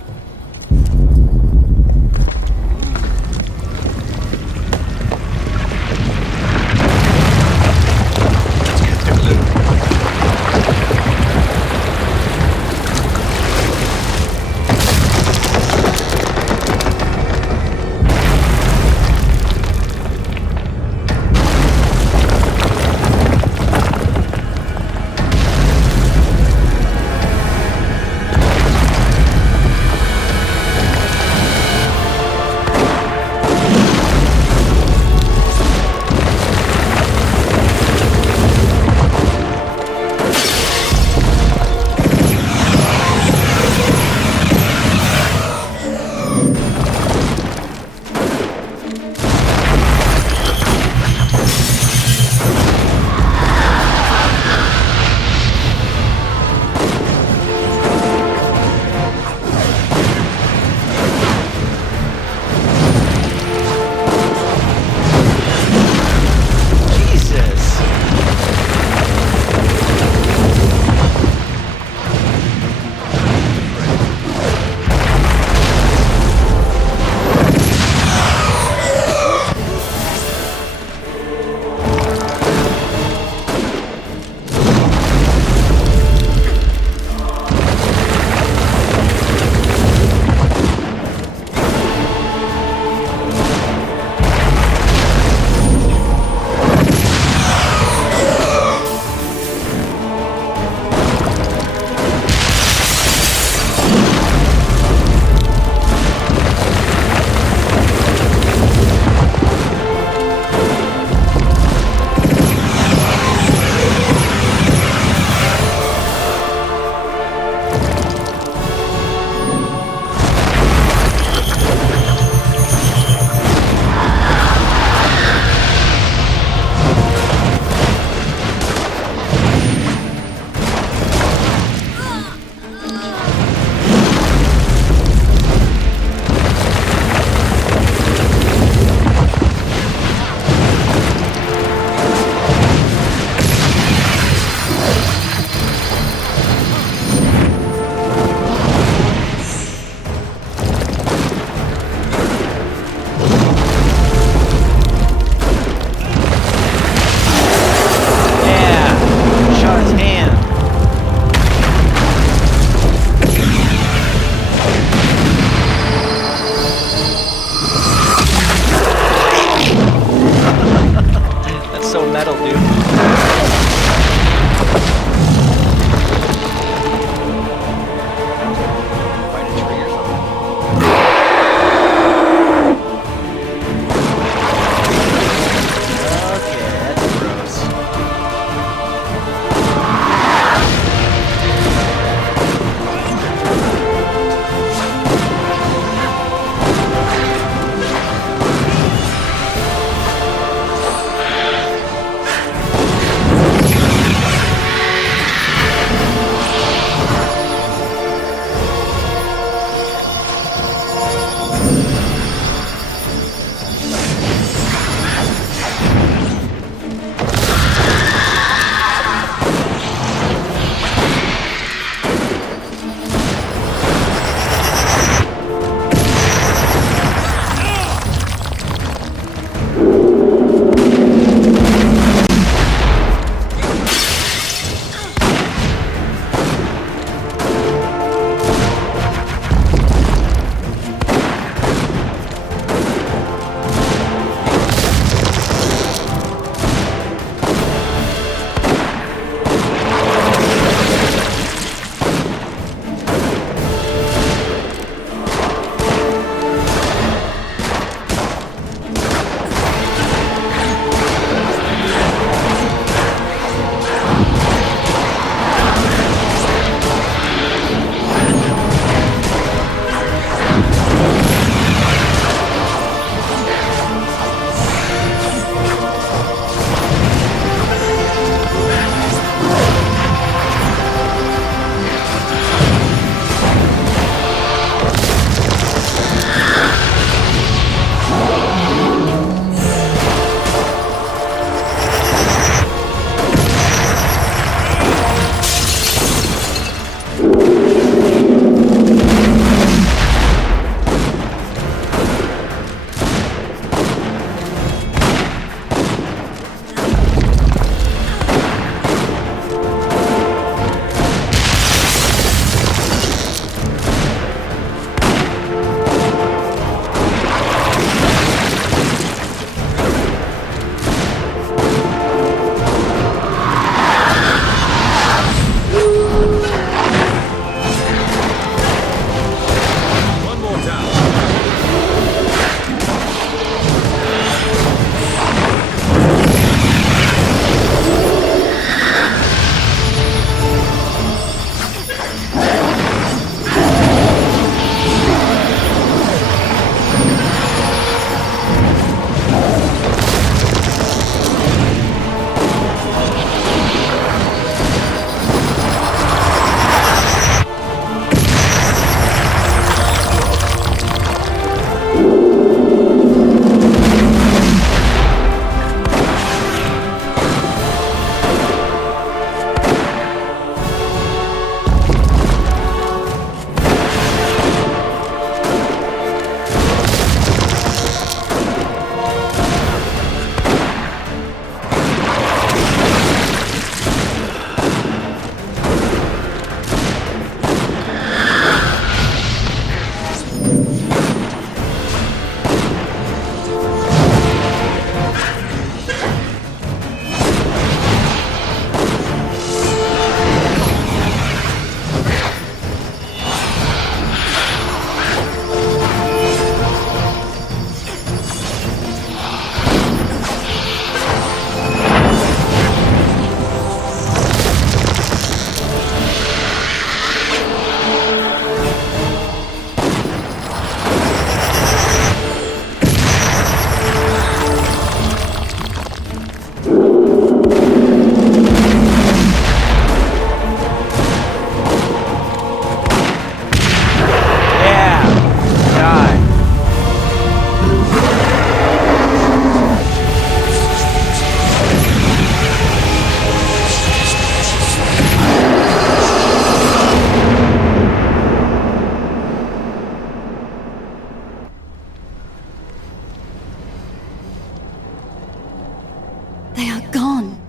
They are gone.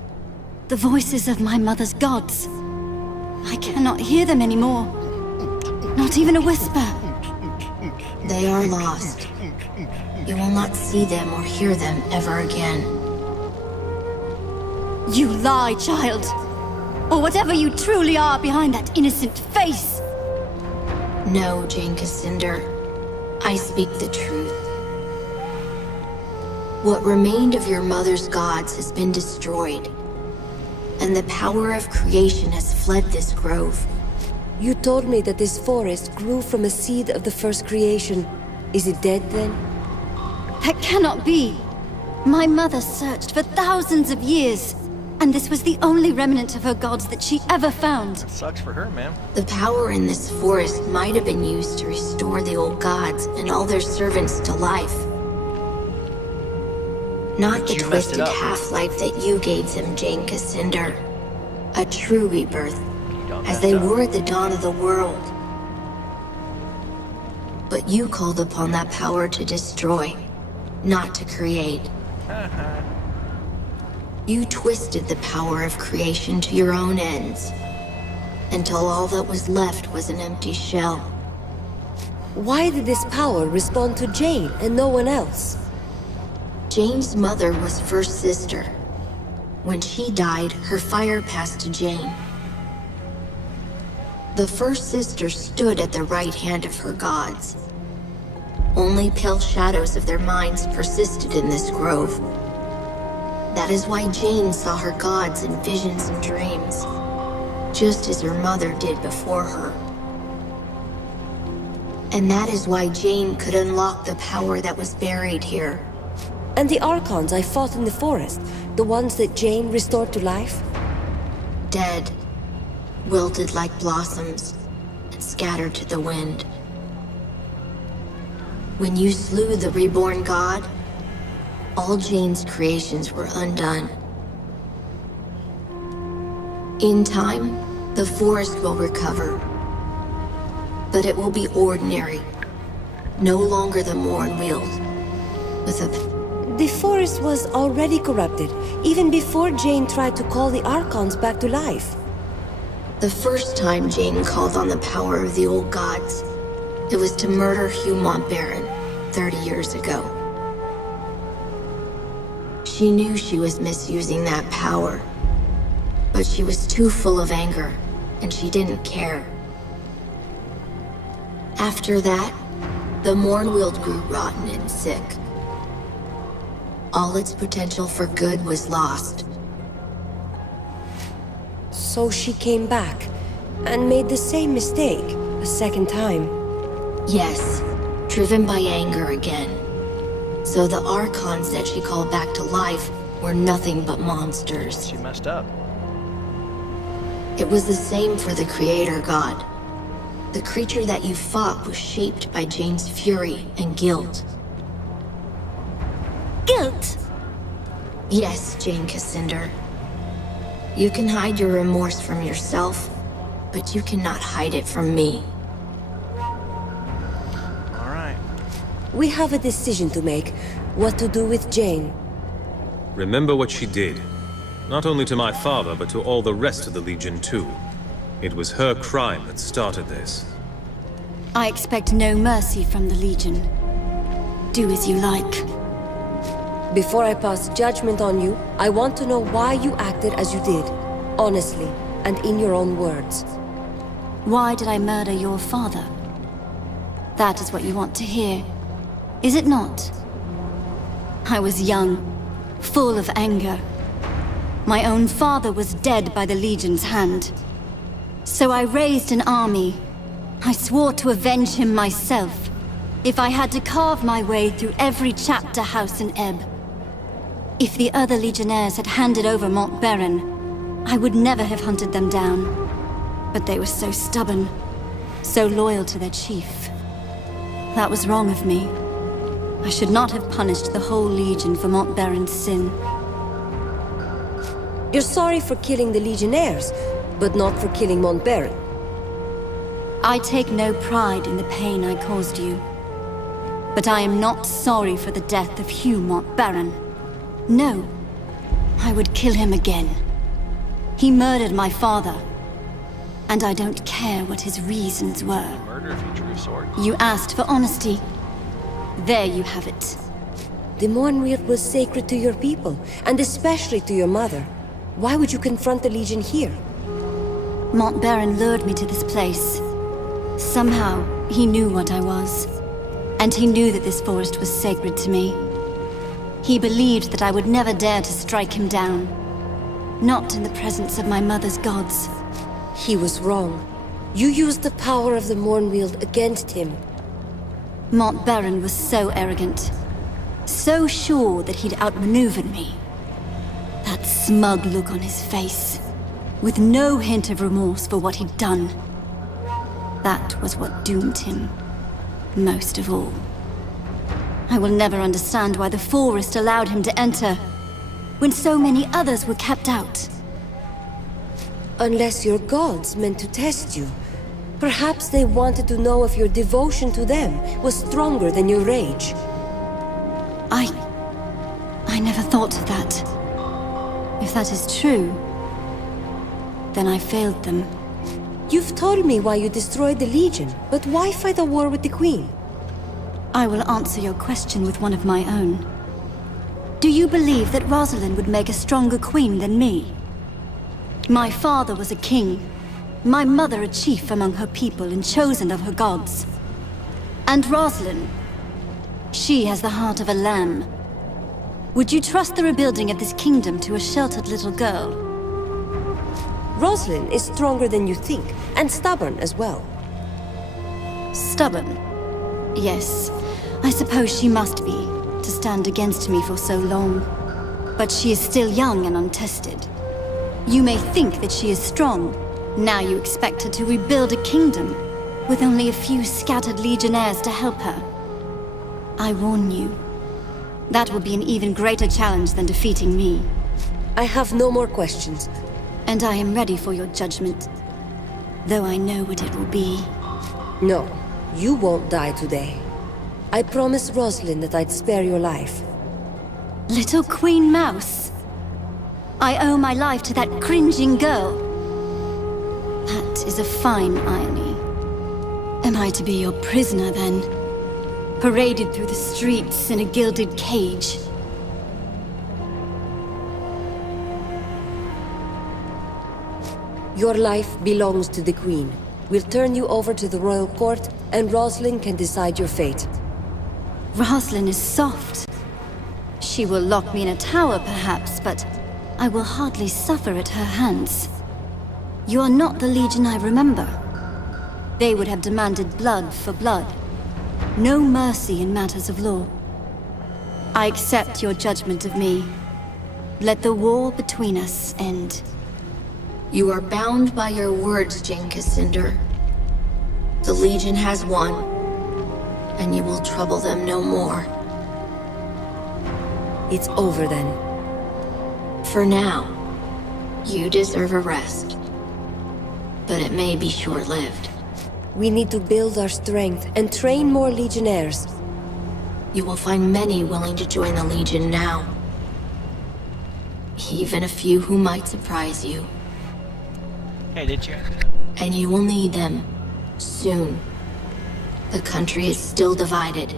The voices of my mother's gods. I cannot hear them anymore. Not even a whisper. They are lost. You will not see them or hear them ever again. You lie, child. Or whatever you truly are behind that innocent face. No, Jane Cassinder. I speak the truth. What remained of your mother's gods has been destroyed, and the power of creation has fled this grove. You told me that this forest grew from a seed of the first creation. Is it dead then? That cannot be. My mother searched for thousands of years, and this was the only remnant of her gods that she ever found. That sucks for her, man. The power in this forest might have been used to restore the old gods and all their servants to life. Not the twisted half-life that you gave them, Jane Cassinder. A true rebirth, as they were at the dawn of the world. But you called upon that power to destroy, not to create. You twisted the power of creation to your own ends, until all that was left was an empty shell. Why did this power respond to Jane and no one else? Jane's mother was first sister. When she died, her fire passed to Jane. The first sister stood at the right hand of her gods. Only pale shadows of their minds persisted in this grove. That is why Jane saw her gods in visions and dreams, just as her mother did before her. And that is why Jane could unlock the power that was buried here. And the Archons I fought in the forest, the ones that Jane restored to life? Dead, wilted like blossoms, and scattered to the wind. When you slew the reborn god, all Jane's creations were undone. In time, the forest will recover. But it will be ordinary. No longer the Monn wield. With a... The forest was already corrupted, even before Jane tried to call the Archons back to life. The first time Jane called on the power of the old gods, it was to murder Hugh Montbaron 30 years ago. She knew she was misusing that power, but she was too full of anger, and she didn't care. After that, the Mornwield grew rotten and sick. All its potential for good was lost. So she came back, and made the same mistake, a second time. Yes, driven by anger again. So the Archons that she called back to life were nothing but monsters. She messed up. It was the same for the Creator God. The creature that you fought was shaped by Jane's fury and guilt. Guilt? Yes, Jane Cassinder. You can hide your remorse from yourself, but you cannot hide it from me. Alright. We have a decision to make, what to do with Jane. Remember what she did. Not only to my father, but to all the rest of the Legion too. It was her crime that started this. I expect no mercy from the Legion. Do as you like. Before I pass judgment on you, I want to know why you acted as you did. Honestly, and in your own words. Why did I murder your father? That is what you want to hear, is it not? I was young, full of anger. My own father was dead by the Legion's hand. So I raised an army. I swore to avenge him myself, if I had to carve my way through every chapter house in Ebb. If the other Legionnaires had handed over Montbaron, I would never have hunted them down. But they were so stubborn, so loyal to their chief. That was wrong of me. I should not have punished the whole Legion for Montbaron's sin. You're sorry for killing the Legionnaires, but not for killing Montbaron. I take no pride in the pain I caused you. But I am not sorry for the death of Hugh Montbaron. No. I would kill him again. He murdered my father. And I don't care what his reasons were. Murder if he drew swords. You asked for honesty. There you have it. The Monn was sacred to your people, and especially to your mother. Why would you confront the Legion here? Monn lured me to this place. Somehow, he knew what I was. And he knew that this forest was sacred to me. He believed that I would never dare to strike him down. Not in the presence of my mother's gods. He was wrong. You used the power of the Monn against him. Monn was so arrogant. So sure that he'd outmaneuvered me. That smug look on his face, with no hint of remorse for what he'd done. That was what doomed him, most of all. I will never understand why the forest allowed him to enter, when so many others were kept out. Unless your gods meant to test you. Perhaps they wanted to know if your devotion to them was stronger than your rage. I never thought of that. If that is true, then I failed them. You've told me why you destroyed the Legion, but why fight a war with the Queen? I will answer your question with one of my own. Do you believe that Rosalind would make a stronger queen than me? My father was a king, my mother a chief among her people and chosen of her gods. And Rosalind, she has the heart of a lamb. Would you trust the rebuilding of this kingdom to a sheltered little girl? Rosalind is stronger than you think, and stubborn as well. Stubborn? Yes, I suppose she must be, to stand against me for so long. But she is still young and untested. You may think that she is strong. Now you expect her to rebuild a kingdom, with only a few scattered legionnaires to help her. I warn you, that will be an even greater challenge than defeating me. I have no more questions. And I am ready for your judgment, though I know what it will be. No, you won't die today. I promised Rosalind that I'd spare your life. Little Queen Mouse. I owe my life to that cringing girl. That is a fine irony. Am I to be your prisoner, then? Paraded through the streets in a gilded cage? Your life belongs to the Queen. We'll turn you over to the royal court, and Rosalind can decide your fate. Rosalind is soft. She will lock me in a tower, perhaps, but I will hardly suffer at her hands. You are not the Legion I remember. They would have demanded blood for blood. No mercy in matters of law. I accept your judgment of me. Let the war between us end. You are bound by your words, Jane Cassinder. The Legion has won, and you will trouble them no more. It's over then. For now, you deserve a rest. But it may be short-lived. We need to build our strength and train more legionnaires. You will find many willing to join the Legion now. Even a few who might surprise you. Hey, did you? And you will need them, soon. The country is still divided,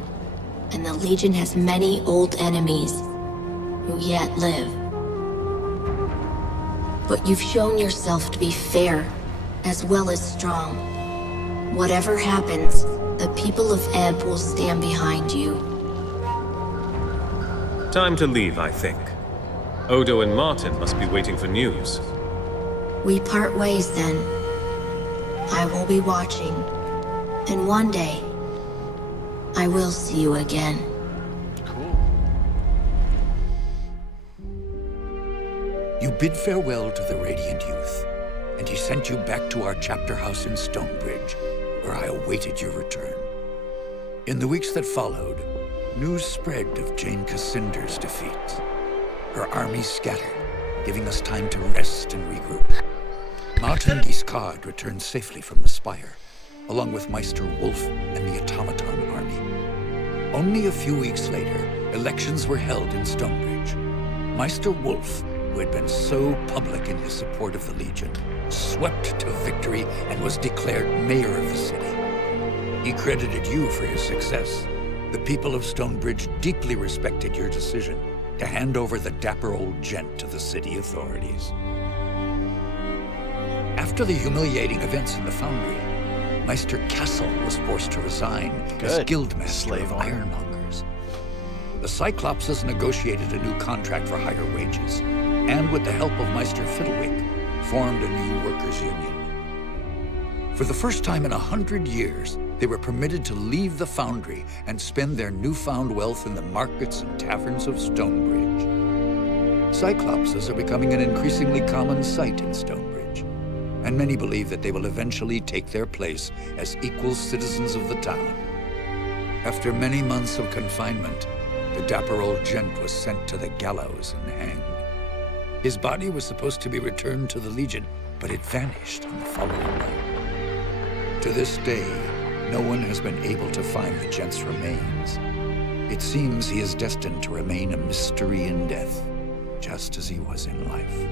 and the Legion has many old enemies, who yet live. But you've shown yourself to be fair, as well as strong. Whatever happens, the people of Ebb will stand behind you. Time to leave, I think. Odo and Martin must be waiting for news. We part ways then. I will be watching, and one day, I will see you again. You bid farewell to the Radiant Youth, and he sent you back to our chapter house in Stonebridge, where I awaited your return. In the weeks that followed, news spread of Jane Cassinder's defeat. Her army scattered, giving us time to rest and regroup. Martin Giscard returned safely from the Spire, along with Meister Wolf and the Automaton army. Only a few weeks later, elections were held in Stonebridge. Meister Wolf who had been so public in his support of the Legion, swept to victory and was declared mayor of the city. He credited you for his success. The people of Stonebridge deeply respected your decision to hand over the dapper old gent to the city authorities. After the humiliating events in the Foundry, Meister Castle was forced to resign as guildmaster of ironmongers. The Cyclopses negotiated a new contract for higher wages, and with the help of Meister Fiddlewick, formed a new workers' union. For the first time in 100 years, they were permitted to leave the Foundry and spend their newfound wealth in the markets and taverns of Stonebridge. Cyclopses are becoming an increasingly common sight in Stonebridge, and many believe that they will eventually take their place as equal citizens of the town. After many months of confinement, the dapper old gent was sent to the gallows and hanged. His body was supposed to be returned to the Legion, but it vanished on the following night. To this day, no one has been able to find the gent's remains. It seems he is destined to remain a mystery in death, just as he was in life.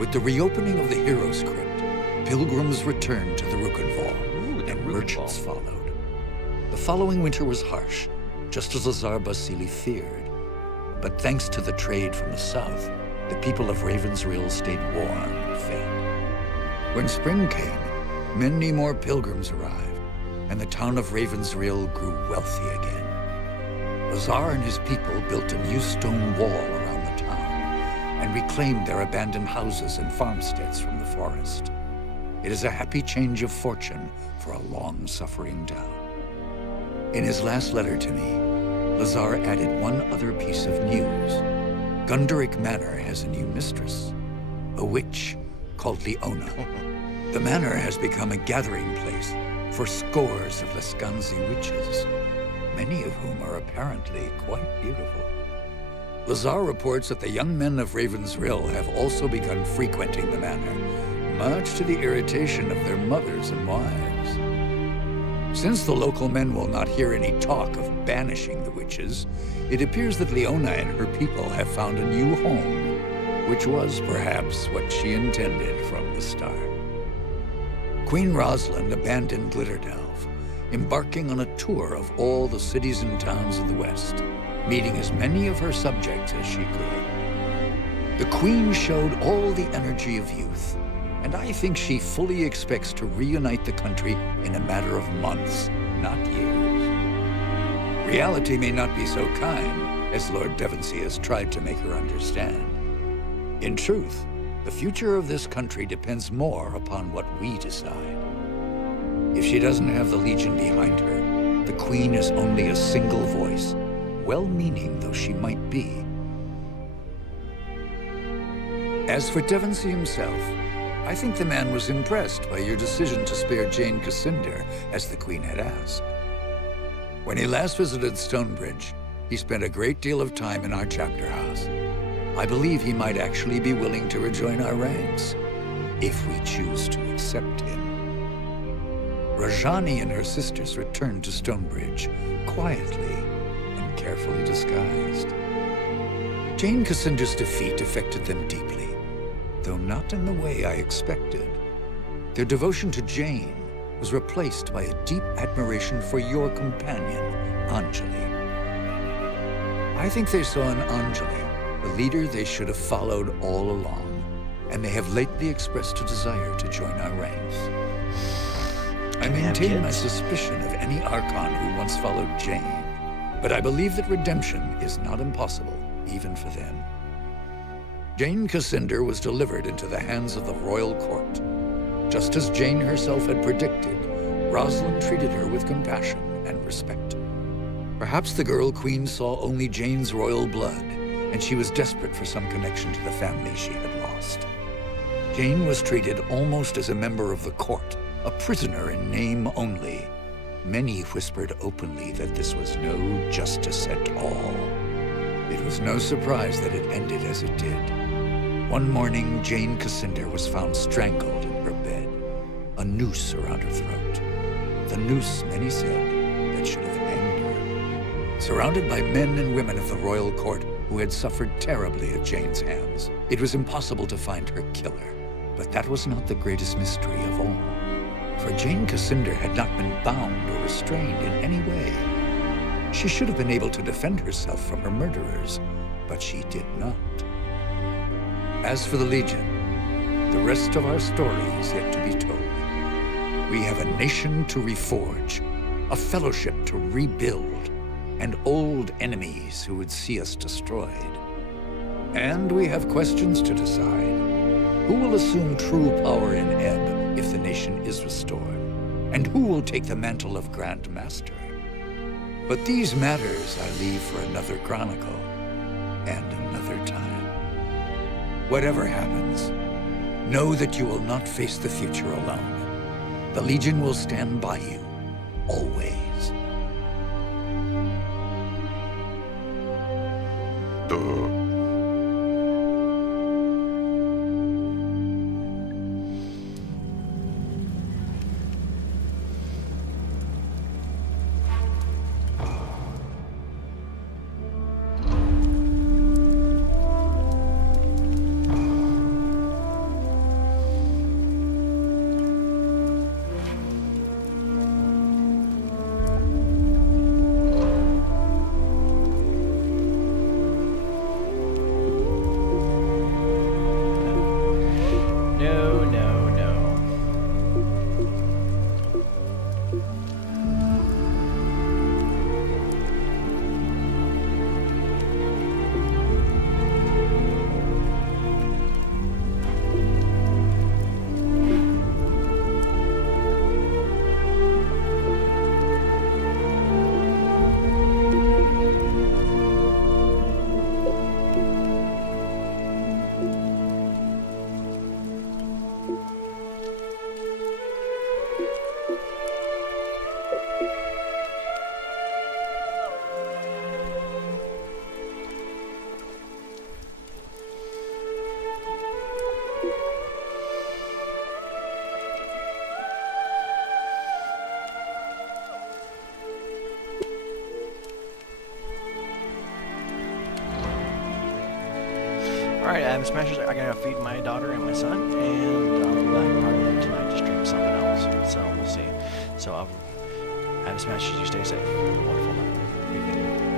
With the reopening of the Hero's Crypt, pilgrims returned to the Rukenval, and merchants followed. The following winter was harsh, just as Lazar Basili feared. But thanks to the trade from the south, the people of Ravensrill stayed warm and fed. When spring came, many more pilgrims arrived, and the town of Ravensrill grew wealthy again. Lazar and his people built a new stone wall around the town, and reclaimed their abandoned houses and farmsteads from the forest. It is a happy change of fortune for a long-suffering town. In his last letter to me, Lazar added one other piece of news. Gunderic Manor has a new mistress, a witch called Leona. The manor has become a gathering place for scores of Lescanzi witches, many of whom are apparently quite beautiful. Lazar reports that the young men of Ravensrill have also begun frequenting the manor, much to the irritation of their mothers and wives. Since the local men will not hear any talk of banishing the witches, it appears that Leona and her people have found a new home, which was perhaps what she intended from the start. Queen Rosalind abandoned Glitterdelve, embarking on a tour of all the cities and towns of the West, meeting as many of her subjects as she could. The Queen showed all the energy of youth, and I think she fully expects to reunite the country in a matter of months, not years. Reality may not be so kind, as Lord Devonsey has tried to make her understand. In truth, the future of this country depends more upon what we decide. If she doesn't have the Legion behind her, the Queen is only a single voice, well-meaning though she might be. As for Devonsey himself, I think the man was impressed by your decision to spare Jane Cassinder, as the Queen had asked. When he last visited Stonebridge, he spent a great deal of time in our chapter house. I believe he might actually be willing to rejoin our ranks, if we choose to accept him. Rajani and her sisters returned to Stonebridge, quietly and carefully disguised. Jane Cassinder's defeat affected them deeply, though not in the way I expected. Their devotion to Jane was replaced by a deep admiration for your companion, Anjali. I think they saw in Anjali the leader they should have followed all along, and they have lately expressed a desire to join our ranks. I maintain my suspicion of any Archon who once followed Jane, but I believe that redemption is not impossible, even for them. Jane Cassinder was delivered into the hands of the royal court. Just as Jane herself had predicted, Rosalind treated her with compassion and respect. Perhaps the girl queen saw only Jane's royal blood, and she was desperate for some connection to the family she had lost. Jane was treated almost as a member of the court, a prisoner in name only. Many whispered openly that this was no justice at all. It was no surprise that it ended as it did. One morning, Jane Cassinder was found strangled in her bed, a noose around her throat. The noose, many said, that should have hanged her. Surrounded by men and women of the royal court, who had suffered terribly at Jane's hands. It was impossible to find her killer, but that was not the greatest mystery of all. For Jane Cassinder had not been bound or restrained in any way. She should have been able to defend herself from her murderers, but she did not. As for the Legion, the rest of our story is yet to be told. We have a nation to reforge, a fellowship to rebuild, and old enemies who would see us destroyed. And we have questions to decide. Who will assume true power in Ebb if the nation is restored? And who will take the mantle of Grand Master? But these matters I leave for another chronicle and another time. Whatever happens, know that you will not face the future alone. The Legion will stand by you, always. Alright, Smashers, I gotta feed my daughter and my son, and I'll be back probably tonight to stream something else. So we'll see. So, Smashers, you stay safe. Have a wonderful night. Evening.